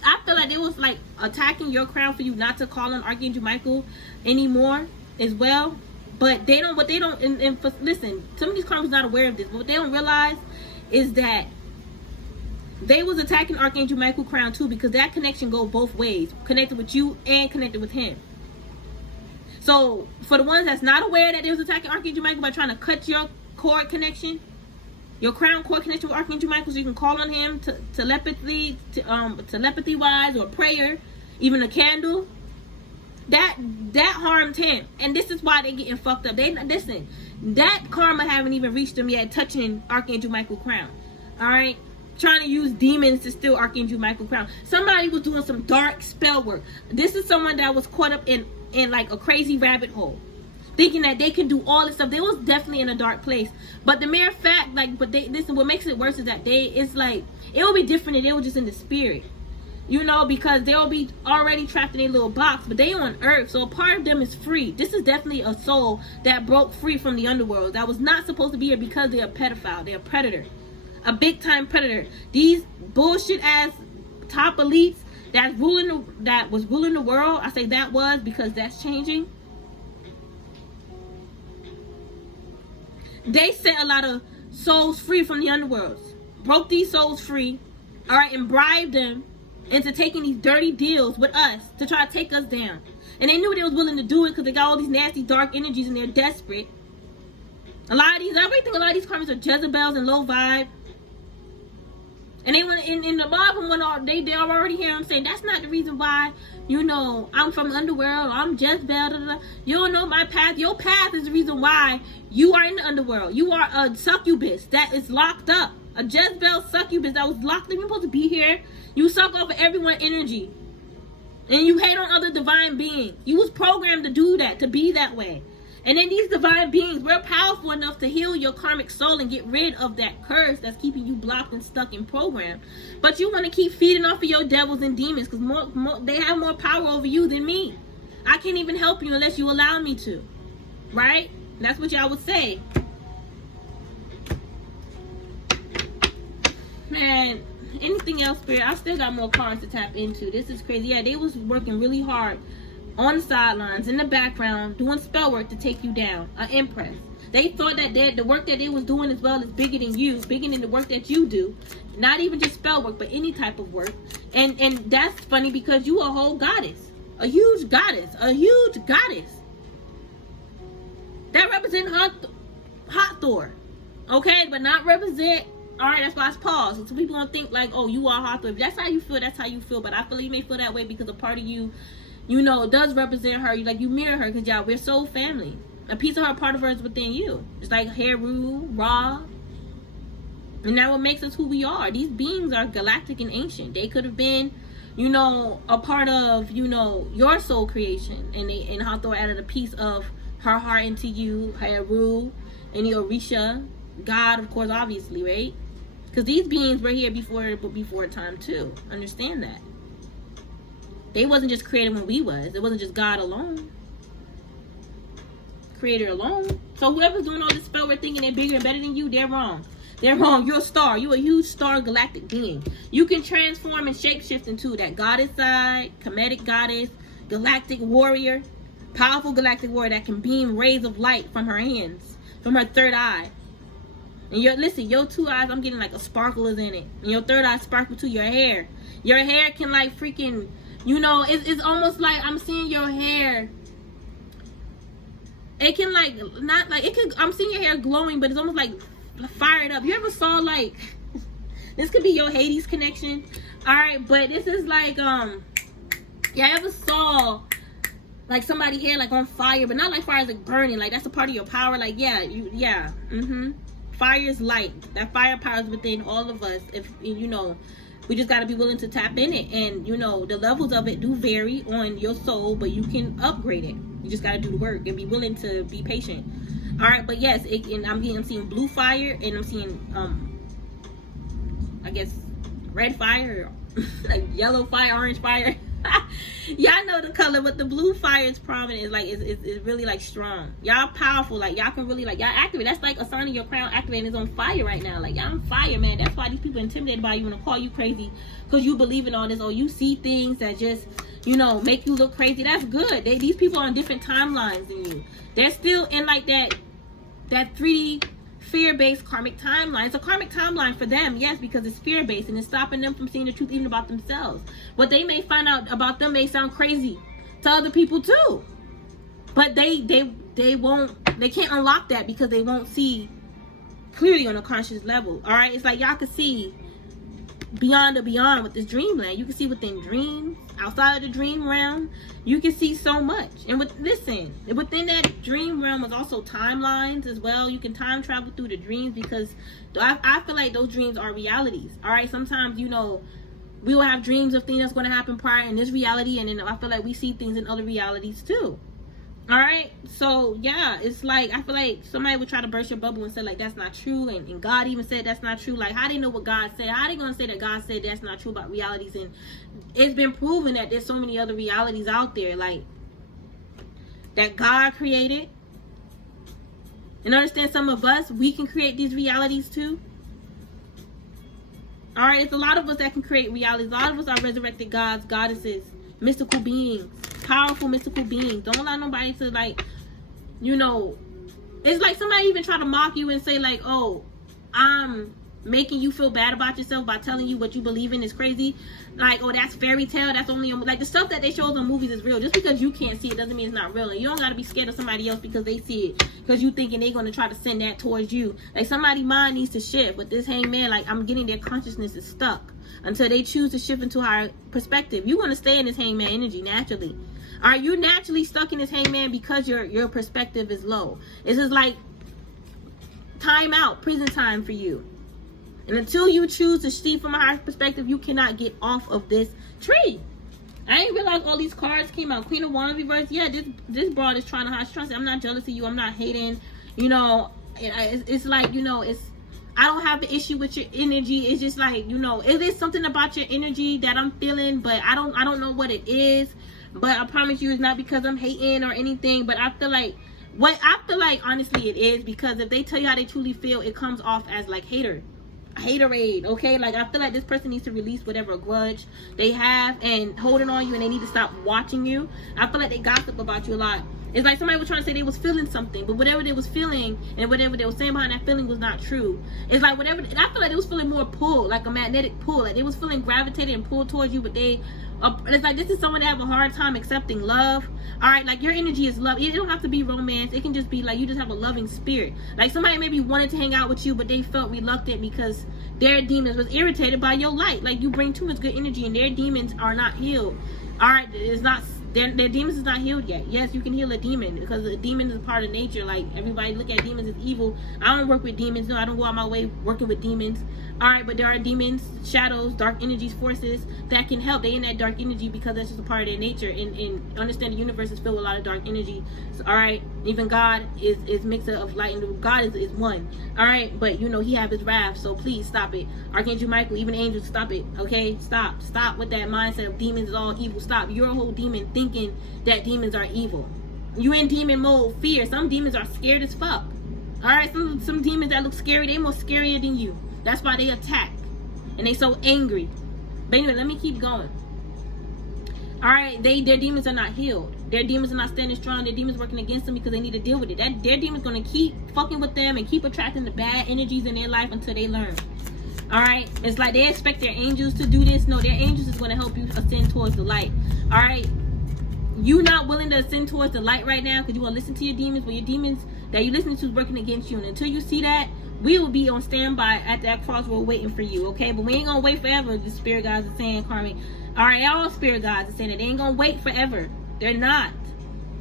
I feel like it was like attacking your crown for you not to call on Archangel Michael anymore as well. But they don't, listen, some of these karmas not aware of this, but what they don't realize is that they was attacking Archangel Michael crown too, because that connection goes both ways, connected with you and connected with him. So for the ones that's not aware that they was attacking Archangel Michael by trying to cut your cord connection, your crown cord connection with Archangel Michael, so you can call on him to telepathy wise, or prayer, even a candle, that harmed him. And this is why they getting fucked up. They listen, that karma haven't even reached them yet, touching Archangel Michael crown. All right, trying to use demons to steal Archangel Michael crown. Somebody was doing some dark spell work. This is someone that was caught up in like a crazy rabbit hole, thinking that they can do all this stuff. They was definitely in a dark place. But the mere fact, like, but they listen, what makes it worse is that it's like, it will be different if they were just in the spirit, you know, because they'll be already trapped in a little box, but they on earth, so a part of them is free. This is definitely a soul that broke free from the underworld, that was not supposed to be here because they're a pedophile, they're a predator, a big time predator. These bullshit ass top elites that was ruling the world, I say that was because that's changing. They set a lot of souls free from the underworlds, broke these souls free, all right, and bribed them into taking these dirty deals with us to try to take us down. And they knew they was willing to do it because they got all these nasty dark energies and they're desperate. A lot of these karmas are Jezebels and low vibe. And they went in the lot of them, they are already here. I'm saying that's not the reason why, you know, I'm from the underworld, I'm Jezebel, da, da, da. You don't know my path. Your path is the reason why you are in the underworld. You are a succubus that is locked up. A Jezebel succubus that was locked up. You're supposed to be here. You suck off of everyone's energy. And you hate on other divine beings. You was programmed to do that, to be that way. And then these divine beings, we're powerful enough to heal your karmic soul and get rid of that curse that's keeping you blocked and stuck in program. But you want to keep feeding off of your devils and demons because they have more power over you than me. I can't even help you unless you allow me to. Right? That's what y'all would say. Man, anything else, Spirit? I still got more cards to tap into. This is crazy. Yeah, they was working really hard on the sidelines, in the background, doing spell work to take you down. An Empress. They thought that the work that they was doing as well is bigger than you, bigger than the work that you do. Not even just spell work, but any type of work. And that's funny because you a whole goddess. A huge goddess. A huge goddess. That represent Hathor. Okay? But not represent... Alright, that's why it's paused. So people don't think like, oh, you are Hathor. If that's how you feel, that's how you feel. But I feel you may feel that way because a part of you, you know, it does represent her. You mirror her because y'all, we're soul family. A piece of her, part of her is within you. It's like Heru, Ra. And that what makes us who we are. These beings are galactic and ancient. They could have been, you know, a part of, you know, your soul creation. And Hathor added a piece of her heart into you, Heru, and the Orisha, God, of course, obviously, right? Because these beings were here before time too. Understand that. They wasn't just created when we was. It wasn't just God alone. Creator alone. So whoever's doing all this spell work thinking they're bigger and better than you, they're wrong. They're wrong. You're a star. You're a huge star galactic being. You can transform and shapeshift into that goddess side, Kemetic goddess, galactic warrior, Powerful galactic warrior that can beam rays of light from her hands, from her third eye. And listen, your 2 eyes, I'm getting like a sparkle is in it. And your third eye sparkle to your hair. Your hair can like freaking, you know, it's almost like I'm seeing your hair. It can like, not like, it can, I'm seeing your hair glowing, but it's almost like fired up. You ever saw like, this could be your Hades connection. All right, but this is like, yeah, I ever saw like somebody hair like on fire, but not like fire is like burning, like that's a part of your power. Like, yeah, fire is light. That fire power is within all of us. If you know, we just got to be willing to tap in it. And you know, the levels of it do vary on your soul, but you can upgrade it. You just got to do the work and be willing to be patient. All right, but yes, and I'm seeing blue fire, and I'm seeing I guess red fire, like yellow fire, orange fire. Y'all know the color, but the blue fire is prominent. It's like it's really like strong. Y'all powerful. Like y'all can really like y'all activate. That's like a sign of your crown activating is on fire right now. Like y'all on fire, man. That's why these people intimidated by you and call you crazy because you believe in all this, or you see things that just, you know, make you look crazy. That's good. These people are on different timelines than you. They're still in like that 3D fear-based karmic timeline. It's a karmic timeline for them, yes, because it's fear-based and it's stopping them from seeing the truth even about themselves. What they may find out about them may sound crazy to other people too, but they can't unlock that because they won't see clearly on a conscious level. All right, it's like y'all can see beyond the beyond with this dreamland. You can see within dreams, outside of the dream realm, you can see so much. And within that dream realm is also timelines as well. You can time travel through the dreams because I feel like those dreams are realities. All right, sometimes, you know, we will have dreams of things that's going to happen prior in this reality, and then I feel like we see things in other realities too. All right, so yeah, it's like I feel like somebody would try to burst your bubble and say like that's not true, and God even said that's not true. Like, how they know what God said? How they gonna say that God said that's not true about realities? And it's been proven that there's so many other realities out there, like that God created. And understand, some of us, we can create these realities too. All right, it's a lot of us that can create realities. A lot of us are resurrected gods, goddesses, mystical beings, powerful mystical beings. Don't allow nobody to, like, you know, it's like somebody even try to mock you and say like, oh, I'm making you feel bad about yourself by telling you what you believe in is crazy. Like, oh, that's fairy tale, that's only like the stuff that they show on movies is real. Just because you can't see it doesn't mean it's not real. And you don't got to be scared of somebody else because they see it, because you thinking they're going to try to send that towards you. Like, somebody's mind needs to shift. With this hangman, like, I'm getting their consciousness is stuck until they choose to shift into a higher perspective. You want to stay in this hangman energy naturally. All right, you're naturally stuck in this hangman because your perspective is low. This is like time out, prison time for you. And until you choose to see from a higher perspective, you cannot get off of this tree. I didn't realize all these cards came out. Queen of Wands reverse. Yeah, this broad is trying to hide. She's trying to say, I'm not jealous of you. I'm not hating. You know, it's like, you know, I don't have an issue with your energy. It's just like, you know, it is something about your energy that I'm feeling, but I don't know what it is. But I promise you, it's not because I'm hating or anything. But I feel like, honestly, it is because if they tell you how they truly feel, it comes off as like haterade, okay? Like, I feel like this person needs to release whatever grudge they have and holding on you, and they need to stop watching you. I feel like they gossip about you a lot. It's like somebody was trying to say they was feeling something, but whatever they was feeling and whatever they was saying behind that feeling was not true. It's like whatever, and I feel like they was feeling more pull, like a magnetic pull. Like they was feeling gravitated and pulled towards you, but it's like this is someone that have a hard time accepting love. All right, like your energy is love. It don't have to be romance. It can just be like you just have a loving spirit. Like somebody maybe wanted to hang out with you, but they felt reluctant because their demons was irritated by your light. Like you bring too much good energy, and their demons are not healed. All right, it's not. Their demons is not healed yet. Yes, you can heal a demon because a demon is a part of nature. Like everybody look at demons as evil. I don't work with demons. No, I don't go out my way working with demons. All right, but there are demons, shadows, dark energies, forces that can help. They in that dark energy because that's just a part of their nature. And understand the universe is filled with a lot of dark energy. So, all right, even God is mixture of light, and God is one. All right, but you know he have his wrath, so please stop it. Archangel Michael, even angels, stop it. Okay, stop with that mindset of demons is all evil. Stop. You're a whole demon thinking that demons are evil. You in demon mode, fear. Some demons are scared as fuck. All right, some demons that look scary, they more scarier than you. That's why they attack and they so angry. But anyway, let me keep going. All right, their demons are not healed. Their demons are not standing strong. Their demons working against them because they need to deal with it. Their demons gonna keep fucking with them and keep attracting the bad energies in their life until they learn. All right, it's like they expect their angels to do this. No, their angels is gonna help you ascend towards the light. All right, you not willing to ascend towards the light right now because you want to listen to your demons, but your demons that you listening to is working against you. And until you see that, we will be on standby at that crossroad waiting for you. Okay, but we ain't gonna wait forever. The spirit guides are saying, Karmic. All right, all spirit guides are saying that they ain't gonna wait forever. They're not.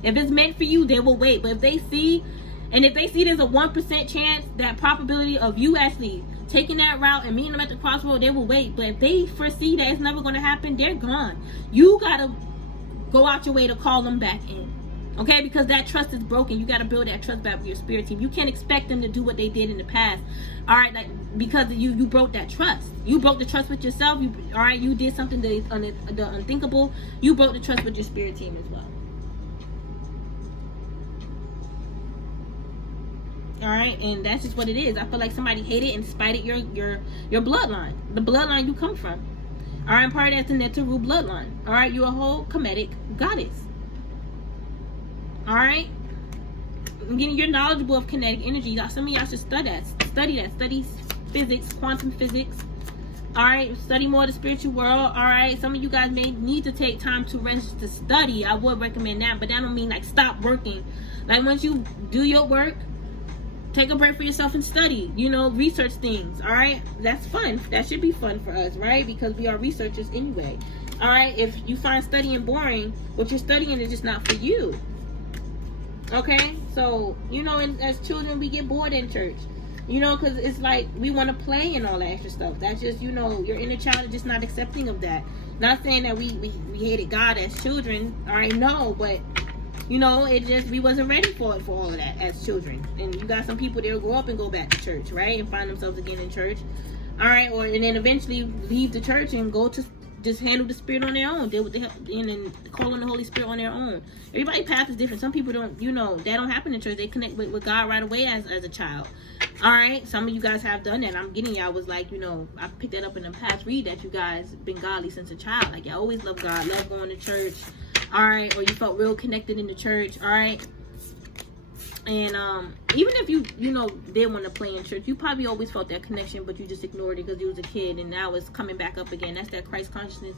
If it's meant for you, they will wait. But if they see there's a 1% chance, that probability of you actually taking that route and meeting them at the crossroad, they will wait. But if they foresee that it's never gonna happen, they're gone. You gotta go out your way to call them back in. Okay, because that trust is broken. You got to build that trust back with your spirit team. You can't expect them to do what they did in the past. All right, like, because you broke that trust. You broke the trust with yourself. All right, you did something the unthinkable. You broke the trust with your spirit team as well. All right, and that's just what it is. I feel like somebody hated and spited your bloodline, the bloodline you come from. All right, part of that's the Netaru bloodline. All right, you're a whole Kemetic goddess. All right, again, you're knowledgeable of kinetic energy. Some of y'all should study that. Study physics, quantum physics. All right, study more of the spiritual world. All right, some of you guys may need to take time to rest to study. I would recommend that, but that don't mean like stop working. Like once you do your work, take a break for yourself and study. You know, research things. All right, that's fun. That should be fun for us, right? Because we are researchers anyway. All right, if you find studying boring, what you're studying is just not for you. Okay, so you know, as children we get bored in church, you know, because it's like we want to play and all that extra stuff. That's just, you know, your inner child is just not accepting of that. Not saying that we hated God as children. All right, no, but you know, it just, we wasn't ready for all of that as children. And you got some people that'll grow up and go back to church, right, and find themselves again in church. All right, and then eventually leave the church and go to just handle the spirit on their own, deal with the help, and then call on the Holy Spirit on their own. Everybody's path is different. Some people don't, you know, that don't happen in church. They connect with God right away as a child. All right, some of you guys have done that. I'm getting y'all was like, you know, I picked that up in the past read that you guys been godly since a child. Like, y'all always love God, love going to church. All right, or you felt real connected in the church. All right, and even if you know, did want to play in church, you probably always felt that connection, but you just ignored it because you was a kid, and now it's coming back up again. That's that Christ consciousness.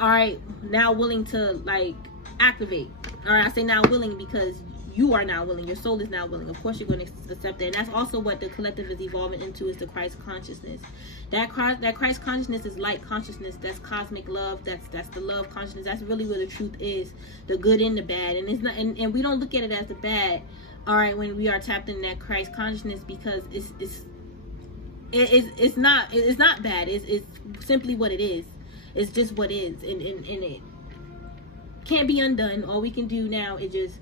All right, now willing to like activate. All right, I say now willing because you are now willing. Your soul is now willing. Of course, you're going to accept that. And that's also what the collective is evolving into, is the Christ consciousness. That Christ consciousness is light consciousness. That's cosmic love. That's the love consciousness. That's really where the truth is, the good and the bad. And it's not, and we don't look at it as the bad. All right, when we are tapped in that Christ consciousness, because it's not bad. It's simply what it is. It's just what is, and it can't be undone. All we can do now is just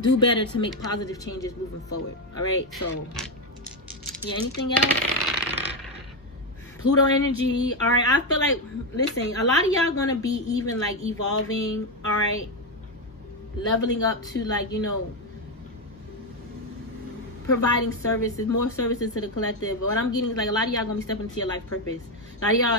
do better to make positive changes moving forward. All right, so yeah, anything else? Pluto energy. All right, I feel like, listen, a lot of y'all gonna be even like evolving. All right, leveling up to, like, you know, providing services, more services to the collective. What I'm getting is like a lot of y'all gonna be stepping into your life purpose. A lot of y'all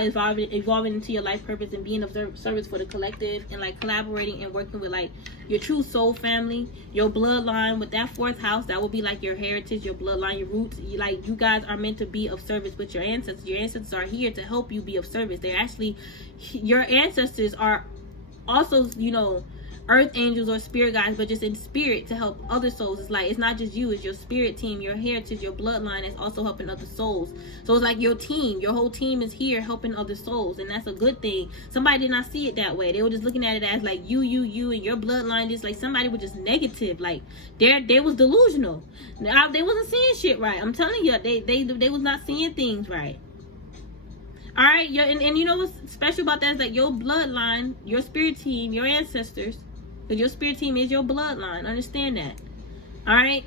evolving into your life purpose and being of service for the collective, and like collaborating and working with like your true soul family, your bloodline. With that 4th house, that will be like your heritage, your bloodline, your roots. You guys are meant to be of service with your ancestors. Your ancestors are here to help you be of service. They're actually, your ancestors are also, you know, earth angels or spirit guides, but just in spirit to help other souls. It's like, it's not just you, it's your spirit team, your heritage, your bloodline is also helping other souls. So it's like your team, your whole team is here helping other souls, and that's a good thing. Somebody did not see it that way. They were just looking at it as like you and your bloodline. Just like somebody was just negative, like they was delusional. They wasn't seeing shit right. I'm telling you, they was not seeing things right. All right, and you know what's special about that is that your bloodline, your spirit team, your ancestors, because your spirit team is your bloodline. Understand that. All right.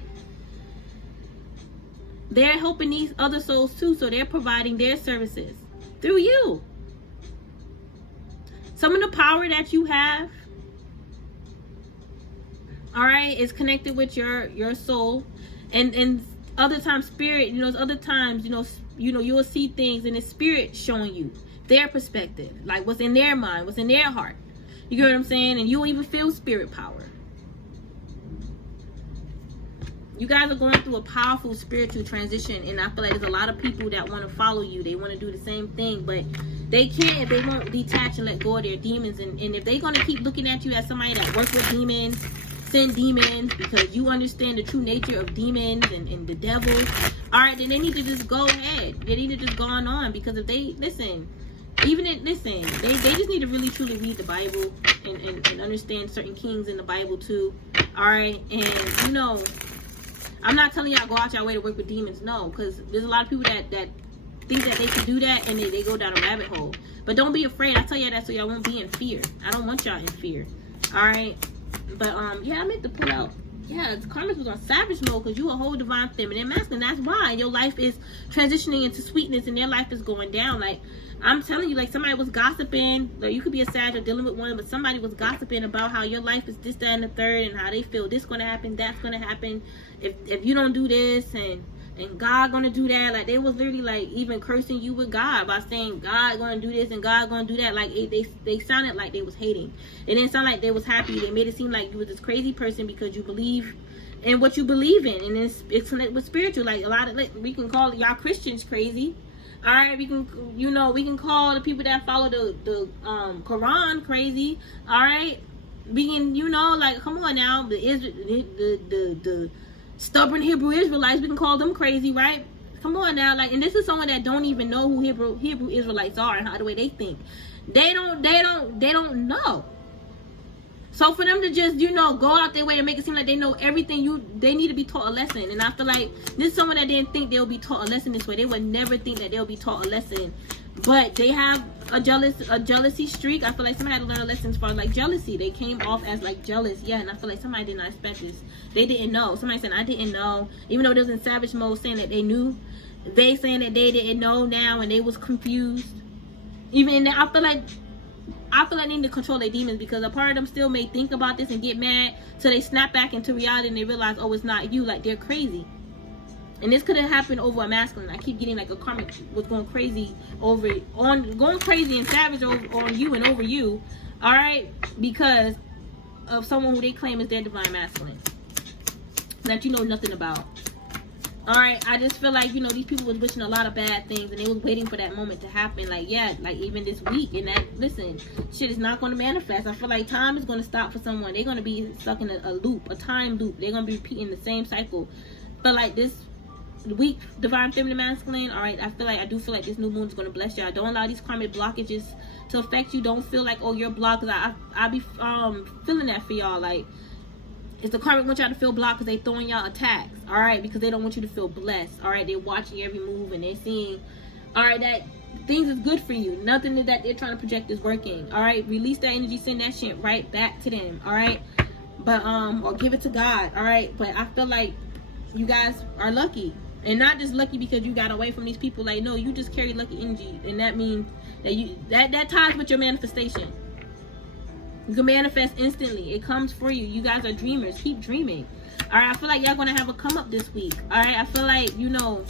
They're helping these other souls too. So they're providing their services through you. Some of the power that you have, all right, is connected with your soul. And other times spirit, you know, other times, you know, you'll see things and it's spirit showing you their perspective, like what's in their mind, what's in their heart. You get what I'm saying? And you don't even feel spirit power. You guys are going through a powerful spiritual transition, and I feel like there's a lot of people that want to follow you. They want to do the same thing, but they can't if they won't detach and let go of their demons. And if they're going to keep looking at you as somebody that works with demons, send demons, because you understand the true nature of demons and the devil, all right, then they need to just go ahead. They need to just go on, because if they listen, they just need to really truly read the Bible and understand certain kings in the Bible too. All right, and you know, I'm not telling y'all go out your way to work with demons, no, because there's a lot of people that think that they can do that, and they go down a rabbit hole. But don't be afraid. I tell y'all that so y'all won't be in fear. I don't want y'all in fear. All right, but yeah, I meant to pull out. Yeah, Karmics was on savage mode because you a whole divine feminine masculine. That's why your life is transitioning into sweetness and their life is going down. Like, I'm telling you, like, somebody was gossiping. Like, you could be a Sag or dealing with one, but somebody was gossiping about how your life is this, that, and the third, and how they feel this going to happen, that's going to happen if you don't do this, and God going to do that. Like, they was literally, like, even cursing you with God by saying God going to do this and God going to do that. Like, they sounded like they was hating. It didn't sound like they was happy. They made it seem like you was this crazy person because you believe in what you believe in, and it's with spiritual. Like, a lot of, like, we can call y'all Christians crazy. All right, we can, you know, we can call the people that follow the Quran crazy. All right, we can, you know, like, come on now, the stubborn Hebrew Israelites, we can call them crazy, right? Come on now, like, and this is someone that don't even know who Hebrew Israelites are and how the way they think. They don't know. So for them to just, you know, go out their way and make it seem like they know everything, they need to be taught a lesson. And I feel like this is someone that didn't think they'll be taught a lesson this way. They would never think that they'll be taught a lesson. But they have a jealousy streak. I feel like somebody had to learn a lesson as far as, like, jealousy. They came off as, like, jealous. Yeah, and I feel like somebody did not expect this. They didn't know. Somebody said, I didn't know. Even though they was in savage mode saying that they knew. They saying that they didn't know now and they was confused. Even in that, I feel like they need to control their demons, because a part of them still may think about this and get mad, so they snap back into reality and they realize, oh, it's not you. Like, they're crazy. And this could have happened over a masculine. I keep getting like a karmic was going crazy going crazy and savage on you and over you, all right, because of someone who they claim is their divine masculine that you know nothing about. All right, I just feel like, you know, these people was wishing a lot of bad things, and they was waiting for that moment to happen. Like, yeah, like even this week, and that, listen, shit is not going to manifest. I feel like time is going to stop for someone. They're going to be stuck in a loop, a time loop. They're going to be repeating the same cycle. But like this week, divine feminine masculine, all right, I do feel like this new moon is going to bless y'all. Don't allow these karmic blockages to affect you. Don't feel like, oh, you're blocked, because I be feeling that for y'all. Like, it's the karmic want y'all to feel blocked because they throwing y'all attacks, all right, because they don't want you to feel blessed, all right. They're watching every move and they're seeing, all right, that things is good for you. Nothing that they're trying to project is working, all right. Release that energy, send that shit right back to them, all right. But or give it to God, all right. But I feel like you guys are lucky, and not just lucky because you got away from these people. Like, no, you just carry lucky energy, and that means that you that ties with your manifestation. You can manifest instantly. It comes for you. You guys are dreamers. Keep dreaming. All right, I feel like y'all gonna have a come up this week. All right, I feel like, you know,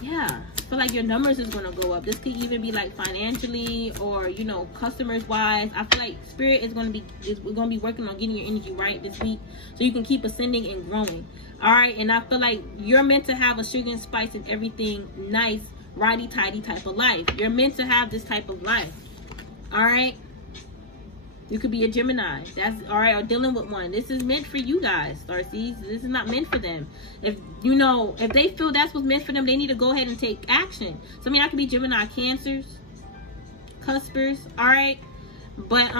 yeah, I feel like your numbers is gonna go up. This could even be like financially, or, you know, customers wise. I feel like spirit is gonna be working on getting your energy right this week, so you can keep ascending and growing. All right, and I feel like you're meant to have a sugar and spice and everything nice, righty tighty type of life. You're meant to have this type of life. All right. You could be a Gemini. That's all right, or dealing with one. This is meant for you guys, Starseeds. This is not meant for them. If you know, if they feel that's what's meant for them, they need to go ahead and take action. So I mean, I could be Gemini, Cancers, Cuspers, all right. But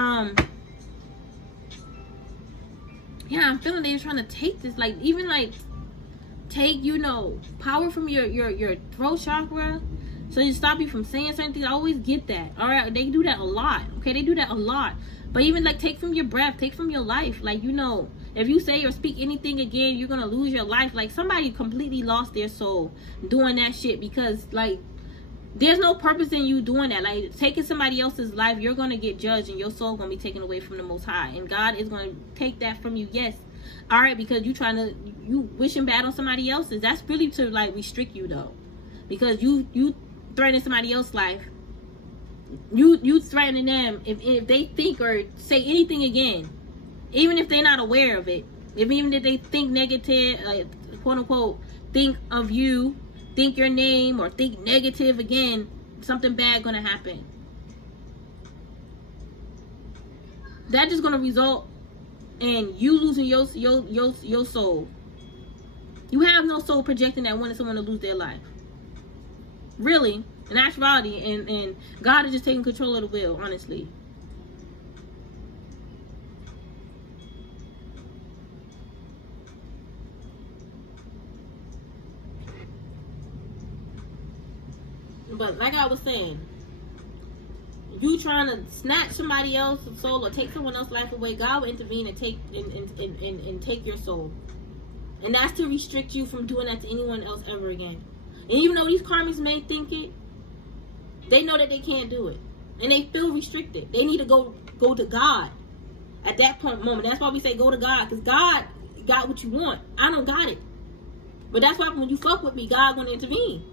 yeah, I'm feeling they're trying to take this, like, even like take, you know, power from your throat chakra, so you stop you from saying certain things. I always get that. All right, they do that a lot. Okay, they do that a lot. But even like take from your breath, take from your life. Like, you know, if you say or speak anything again, you're gonna lose your life. Like, somebody completely lost their soul doing that shit, because like there's no purpose in you doing that. Like, taking somebody else's life, you're gonna get judged and your soul gonna be taken away from the Most High, and God is gonna take that from you. Yes, all right, because you wishing bad on somebody else's. That's really to like restrict you though, because you threatening somebody else's life. You threatening them if they think or say anything again, even if they're not aware of it, even if they think negative, quote unquote, think of you, think your name, or think negative again, something bad gonna happen. That's just gonna result in you losing your soul. You have no soul projecting that wanting someone to lose their life. Really, in actuality, and God is just taking control of the wheel, honestly. But like I was saying, you trying to snatch somebody else's soul or take someone else's life away, God will intervene and take and take your soul. And that's to restrict you from doing that to anyone else ever again. And even though these karmics may think it, they know that they can't do it. And they feel restricted. They need to go to God at that moment. That's why we say go to God. Because God got what you want. I don't got it. But that's why when you fuck with me, God's going to intervene.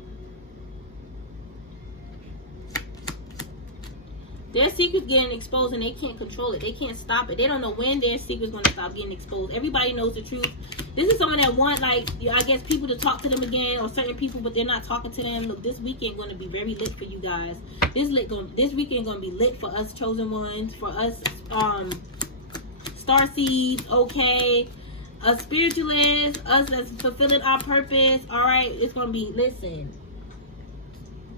Their secret's getting exposed and they can't control it. They can't stop it. They don't know when their secret's going to stop getting exposed. Everybody knows the truth. This is someone that want, like, I guess, people to talk to them again, or certain people, but they're not talking to them. Look, this weekend going to be very lit for you guys. This weekend going to be lit for us chosen ones, for us starseeds, okay, us spiritualists, us that's fulfilling our purpose. All right, it's going to be, listen,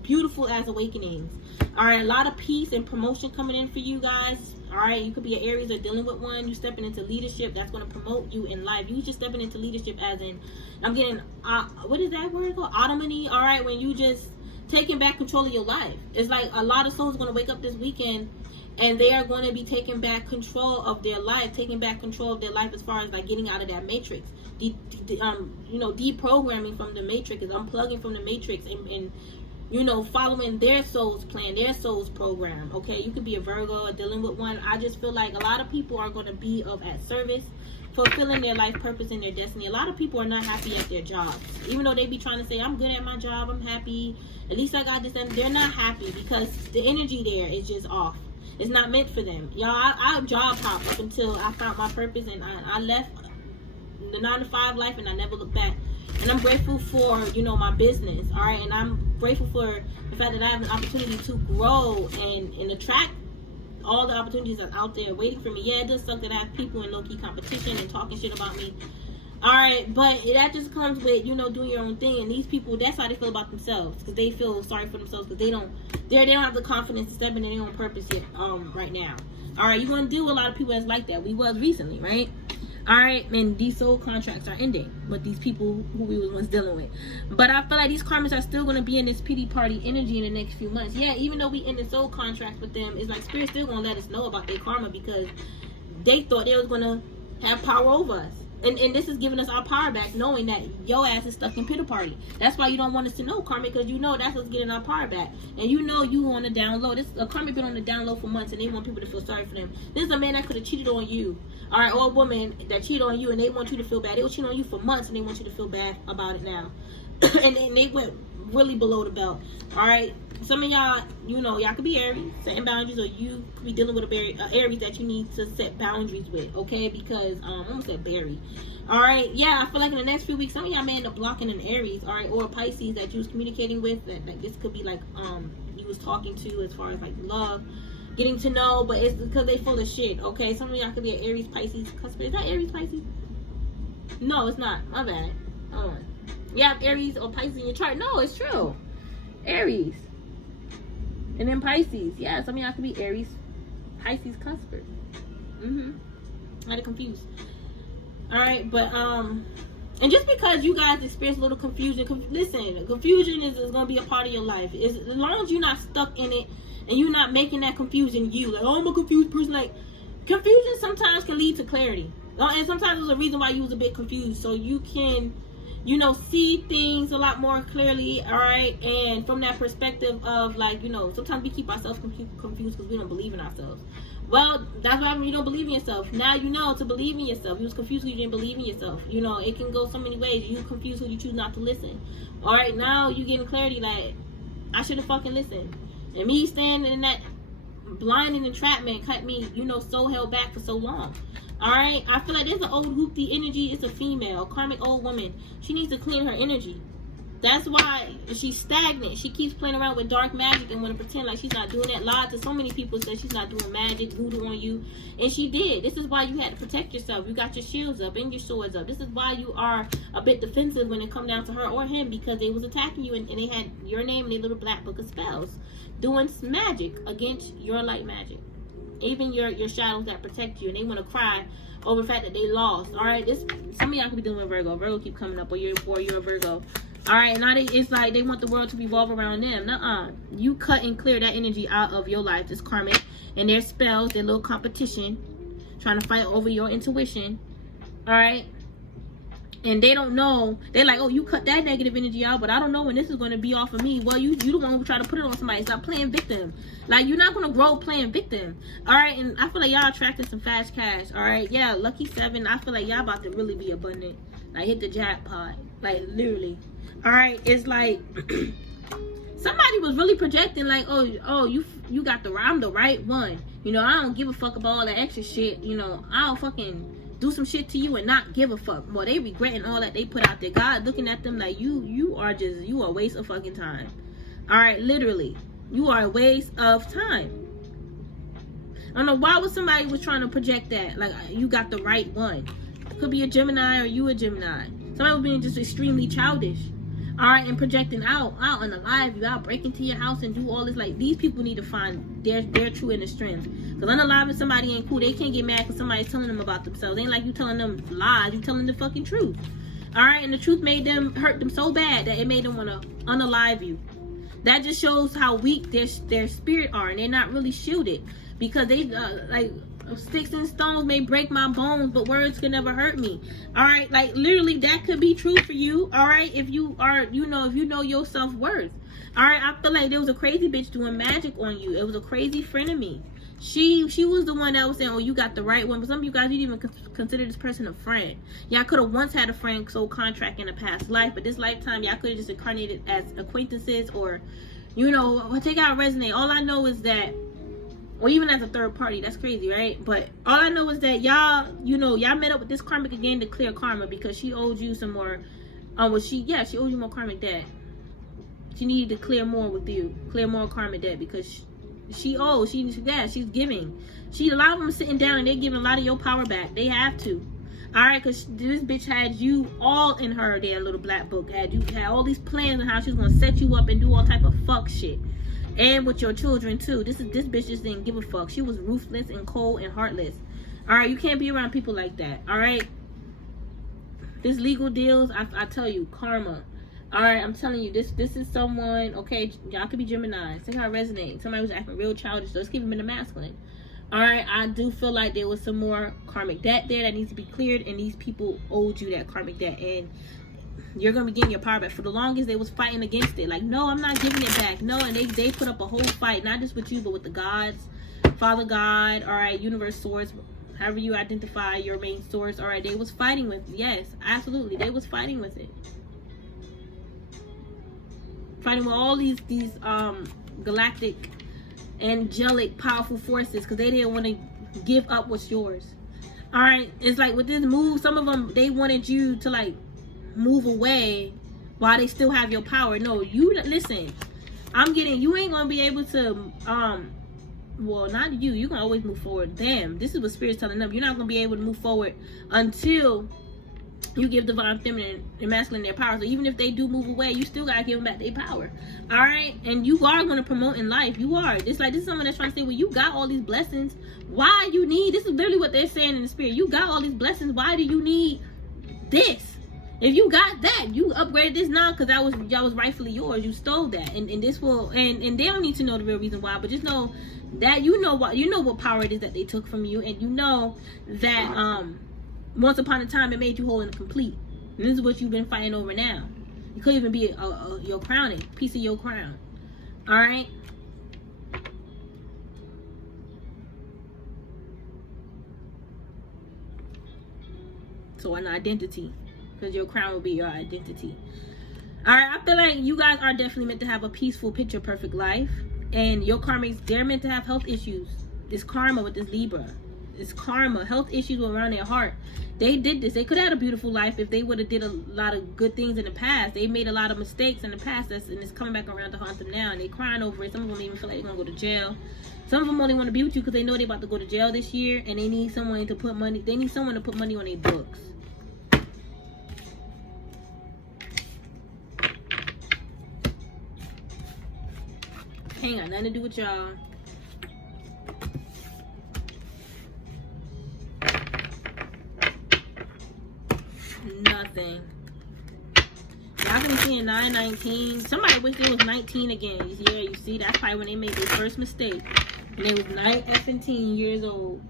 beautiful as awakenings. All right, a lot of peace and promotion coming in for you guys. All right, you could be an Aries or dealing with one. You stepping into leadership. That's going to promote you in life. You just stepping into leadership as in, I'm getting, what is that word called? Autonomy. All right, when you just taking back control of your life. It's like a lot of souls going to wake up this weekend and they are going to be taking back control of their life, taking back control of their life as far as like getting out of that matrix. Deprogramming from the matrix, is unplugging from the matrix and following their soul's plan, their soul's program. Okay, you could be a Virgo or dealing with one. I just feel like a lot of people are going to be at service, fulfilling their life purpose and their destiny. A lot of people are not happy at their jobs, even though they be trying to say, I'm good at my job, I'm happy, at least I got this. And they're not happy because the energy there is just off. It's not meant for them. Y'all, I job hopped up until I found my purpose, and I left the 9-to-5 life and I never looked back. And I'm grateful for, my business, all right? And I'm grateful for the fact that I have an opportunity to grow and attract all the opportunities that's out there waiting for me. Yeah, it does suck that I have people in low-key competition and talking shit about me. All right, but that just comes with, doing your own thing. And these people, that's how they feel about themselves, because they feel sorry for themselves because they don't have the confidence to step into their own purpose yet, right now. All right, you're going to deal with a lot of people that's like that. We was recently, right? All right, and these soul contracts are ending with these people who we was once dealing with. But I feel like these karmas are still going to be in this pity party energy in the next few months. Yeah, even though we end the soul contracts with them, it's like Spirit still going to let us know about their karma because they thought they was going to have power over us. And this is giving us our power back, knowing that your ass is stuck in pity party. That's why you don't want us to know, karmic, because that's what's getting our power back. And you on the down low. A karmic been on the down low for months, and they want people to feel sorry for them. This is a man that could have cheated on you, all right, or a woman that cheated on you, and they want you to feel bad. They were cheating on you for months, and they want you to feel bad about it now. and they went really below the belt, all right? Some of y'all, y'all could be Aries, setting boundaries, or you could be dealing with a Aries that you need to set boundaries with, okay? Because, I almost said Barry. All right, yeah, I feel like in the next few weeks, some of y'all may end up blocking an Aries, all right, or a Pisces that you was communicating with, that this could be like, you was talking to as far as like love, getting to know, but it's because they full of shit, okay? Some of y'all could be an Aries, Pisces, cuspid. Is that Aries, Pisces? No, it's not. My bad. Hold on. You have Aries or Pisces in your chart. No, it's true. Aries. And then Pisces. Yeah, some of y'all could be Aries, Pisces, cuspid. I had it confused. Alright, but, and just because you guys experience a little confusion, listen, confusion is going to be a part of your life. As long as you're not stuck in it, and you're not making that confusion like, oh, I'm a confused person. Like, confusion sometimes can lead to clarity. And sometimes there's a reason why you was a bit confused. So you can, see things a lot more clearly, all right? And from that perspective of, like, sometimes we keep ourselves confused because we don't believe in ourselves. Well, that's why when you don't believe in yourself. Now you know to believe in yourself. You was confused because you didn't believe in yourself. It can go so many ways. You confused who you choose not to listen. All right, now you getting clarity like, I should have fucking listened. And me standing in that blinding entrapment kept me, you know, so held back for so long. Alright? I feel like there's an old hoopty energy. It's a female, a karmic old woman. She needs to clean her energy. That's why she's stagnant. She keeps playing around with dark magic and want to pretend like she's not doing that. Lied to so many people, said she's not doing magic, voodoo on you. And she did. This is why you had to protect yourself. You got your shields up and your swords up. This is why you are a bit defensive when it comes down to her or him, because they was attacking you and they had your name in their little black book of spells. Doing magic against your light magic. Even your shadows that protect you. And they want to cry over the fact that they lost. Alright, some of y'all could be dealing with Virgo. Virgo keep coming up, or you're a Virgo. Alright, now it's like they want the world to revolve around them. Nuh-uh. You cut and clear that energy out of your life. This karmic and their spells, their little competition, trying to fight over your intuition. Alright? And they don't know. They're like, oh, you cut that negative energy out, but I don't know when this is going to be off of me. Well, you the one who try to put it on somebody. Stop playing victim. Like, you're not going to grow playing victim. Alright? And I feel like y'all attracting some fast cash. Alright? Yeah, lucky 7. I feel like y'all about to really be abundant. Like, hit the jackpot. Like, literally. Alright, it's like somebody was really projecting like, oh, you got I'm the right one. You know, I don't give a fuck about all that extra shit. You know, I'll fucking do some shit to you and not give a fuck. Well, they regretting all that they put out there. God looking at them like you are a waste of fucking time. Alright, literally. You are a waste of time. I don't know why was somebody was trying to project that. Like, you got the right one. Could be a Gemini or you a Gemini. Somebody was being just extremely childish. Alright, and projecting out unalive you, out break into your house and do all this. Like, these people need to find their true inner strength. Because unaliving somebody ain't cool. They can't get mad because somebody's telling them about themselves. It ain't like you telling them lies, you telling the fucking truth. Alright, and the truth made them hurt them so bad that it made them want to unalive you. That just shows how weak their spirit are, and they're not really shielded. Because they like, sticks and stones may break my bones, but words can never hurt me. Alright, like literally that could be true for you. Alright, if you are, if you know your self-worth. Alright, I feel like there was a crazy bitch doing magic on you. It was a crazy friend of me. She was the one that was saying, oh, you got the right one. But some of you guys, you didn't even consider this person a friend. Y'all could have once had a friend soul contract in a past life, but this lifetime y'all could have just incarnated as acquaintances, or, you know, take out resonate. All I know is that, or even as a third party, that's crazy, right? But all I know is that y'all, you know, y'all met up with this karmic again to clear karma, because she owed you some more. She owed you more karmic debt. She needed to clear more with you, clear more karmic debt, because she's giving. A lot of them sitting down and they're giving a lot of your power back. They have to. Alright, because this bitch had you all in her damn little black book. Had all these plans on how she was gonna set you up and do all type of fuck shit. And with your children too. This bitch just didn't give a fuck. She was ruthless and cold and heartless. Alright, you can't be around people like that. Alright. This legal deals, I tell you, karma. Alright, I'm telling you, this is someone, okay, y'all could be Gemini. See how it resonates. Somebody was acting real childish, so let's keep them in the masculine. Alright, I do feel like there was some more karmic debt there that needs to be cleared, and these people owed you that karmic debt, and you're gonna be getting your power back. For the longest, they was fighting against it. Like, no, I'm not giving it back. No, and they put up a whole fight, not just with you, but with the gods, Father God, alright, universe source, however you identify your main source. Alright, they was fighting with it. Yes, absolutely, they was fighting with it. Fighting with all these galactic, angelic, powerful forces, because they didn't want to give up what's yours. Alright, it's like with this move, some of them, they wanted you to like move away while they still have your power. No, you listen, you ain't gonna be able to well, not you're gonna always move forward. Damn, this is what Spirit's telling them. You're not gonna be able to move forward until you give divine feminine and masculine their power. So even if they do move away, you still gotta give them back their power. Alright, and you are gonna promote in life. You are. This is someone that's trying to say, well, you got all these blessings, why you need, this is literally what they're saying in the spirit, you got all these blessings, why do you need this? If you got that, you upgraded this now because that was rightfully yours. You stole that, and this will, and they don't need to know the real reason why, but just know that you know what power it is that they took from you, and you know that once upon a time it made you whole and complete. And this is what you've been fighting over now. It could even be your crowning, piece of your crown. All right. So an identity. Because your crown will be your identity. Alright, I feel like you guys are definitely meant to have a peaceful, picture perfect life. And your karmics, they're meant to have health issues. This karma with this Libra. It's karma, health issues around their heart. They did this. They could have had a beautiful life if they would have did a lot of good things in the past. They made a lot of mistakes in the past, and it's coming back around to haunt them now. And they crying over it. Some of them even feel like they're gonna go to jail. Some of them only want to be with you because they know they're about to go to jail this year, and they need someone to put money. They need someone to put money on their books. Ain't got nothing to do with y'all. Nothing. Y'all gonna see in 919. Somebody wish it was 19 again. Yeah, you see, that's probably when they made their first mistake. And they was 19 years old.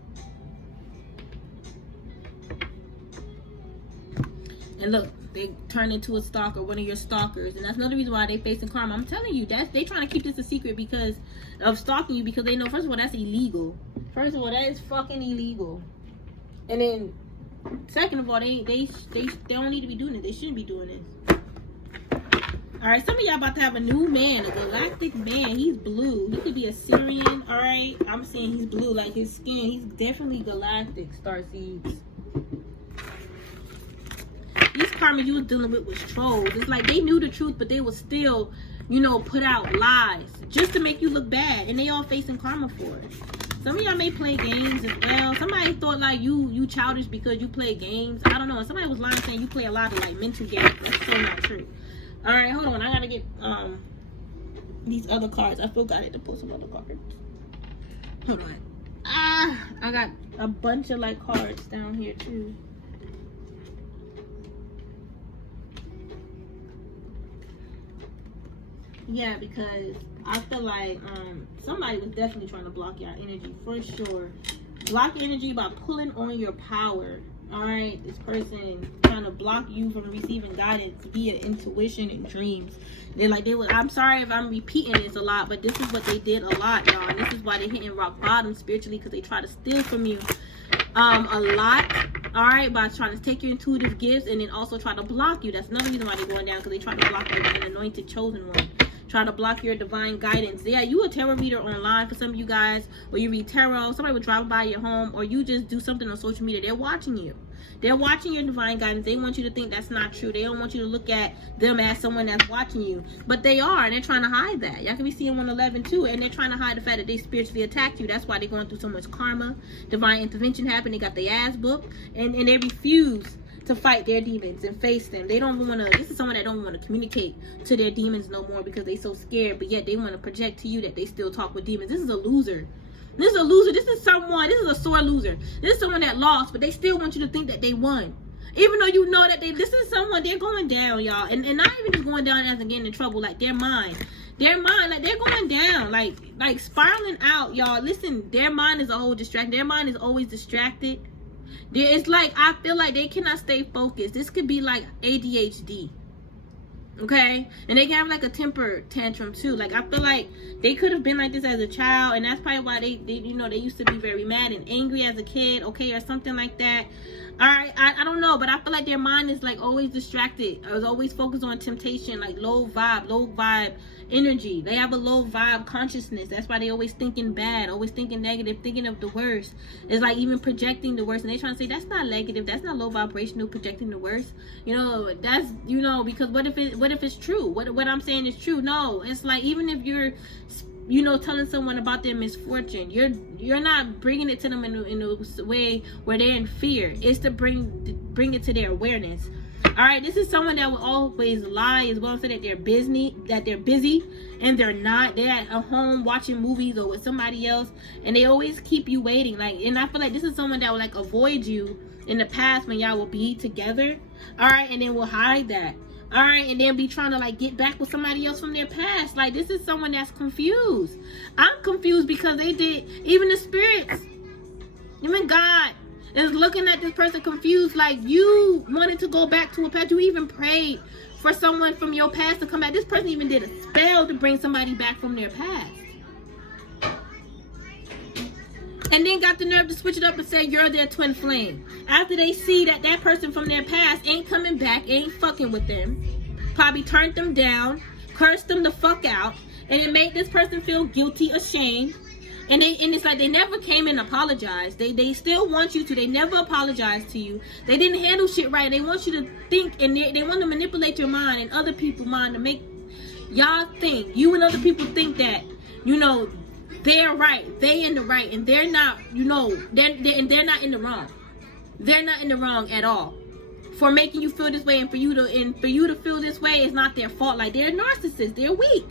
And look, they turn into a stalker, one of your stalkers, and that's another reason why they facing karma. I'm telling you, they trying to keep this a secret because of stalking you, because they know, first of all, that's illegal. First of all, that is fucking illegal. And then, second of all, they don't need to be doing it. They shouldn't be doing this. All right, some of y'all about to have a new man, a galactic man. He's blue. He could be a Syrian. All right, I'm saying he's blue, like his skin. He's definitely galactic. Starseeds. These karma you was dealing with was trolls. It's like they knew the truth, but they would still, you know, put out lies just to make you look bad, and they all facing karma for it. Some of y'all may play games as well. Somebody thought like you childish because you play games. I don't know. Somebody was lying saying you play a lot of like mental games. That's so not true. All right, hold on. I gotta get these other cards. I forgot to pull some other cards. Hold on. I got a bunch of like cards down here too. Yeah, because I feel like somebody was definitely trying to block your energy for sure. Block your energy by pulling on your power. All right, this person trying to block you from receiving guidance via intuition and dreams. I'm sorry if I'm repeating this a lot, but this is what they did a lot, y'all. And this is why they're hitting rock bottom spiritually, because they try to steal from you a lot. All right, by trying to take your intuitive gifts and then also try to block you. That's another reason why they're going down, because they try to block you as an anointed chosen one. Try to block your divine guidance. Yeah, you a tarot reader online for some of you guys, or you read tarot. Somebody would drive by your home, or you just do something on social media. They're watching you. They're watching your divine guidance. They want you to think that's not true. They don't want you to look at them as someone that's watching you. But they are, and they're trying to hide that. Y'all can be seeing 111 too, and they're trying to hide the fact that they spiritually attacked you. That's why they're going through so much karma. Divine intervention happened. They got their ass booked, and they refuse to fight their demons and face them. They don't want to. This is someone that don't want to communicate to their demons no more because they so scared, but yet they want to project to you that they still talk with demons. This is a loser. This is a loser. This is someone, this is a sore loser. This is someone that lost, but they still want you to think that they won. Even though you know that this is someone, they're going down, y'all. And not even just going down as in getting in trouble, like their mind, like they're going down, like spiraling out, y'all. Listen, their mind is a whole distraction. Their mind is always distracted. It's like, I feel like they cannot stay focused. This could be like ADHD. Okay, and they can have like a temper tantrum too. Like, I feel like they could have been like this as a child, and that's probably why they you know, they used to be very mad and angry as a kid, okay, or something like that. All right, I don't know, but I feel like their mind is like always distracted. I was always focused on temptation, like low vibe energy. They have a low vibe consciousness. That's why they always thinking bad, always thinking negative, thinking of the worst. It's like even projecting the worst, and they trying to say that's not negative, that's not low vibrational, projecting the worst. You know, that's, you know, because what if it's true? What I'm saying is true? No, it's like, even if you're, you know, telling someone about their misfortune, you're not bringing it to them in a way where they're in fear. It's to bring it to their awareness. All right, this is someone that will always lie as well, say that they're busy, and they're not. They're at home watching movies or with somebody else, and they always keep you waiting. Like, and I feel like this is someone that will like avoid you in the past when y'all will be together. All right, and then will hide that. All right, and then be trying to like get back with somebody else from their past. Like, this is someone that's confused. I'm confused because they did, even the spirits, even God is looking at this person confused. Like, you wanted to go back to a past. You even prayed for someone from your past to come back. This person even did a spell to bring somebody back from their past, and then got the nerve to switch it up and say you're their twin flame. After they see that that person from their past ain't coming back, ain't fucking with them, probably turned them down, cursed them the fuck out, and it made this person feel guilty, ashamed. And it's like they never came and apologized. They still want you to. They never apologized to you. They didn't handle shit right. They want you to think, and they want to manipulate your mind and other people's mind to make y'all think, you and other people think that, you know, they're right, they in the right, and they're not, you know, they're not in the wrong. They're not in the wrong at all for making you feel this way, and for you to feel this way is not their fault. Like, they're narcissists. They're weak.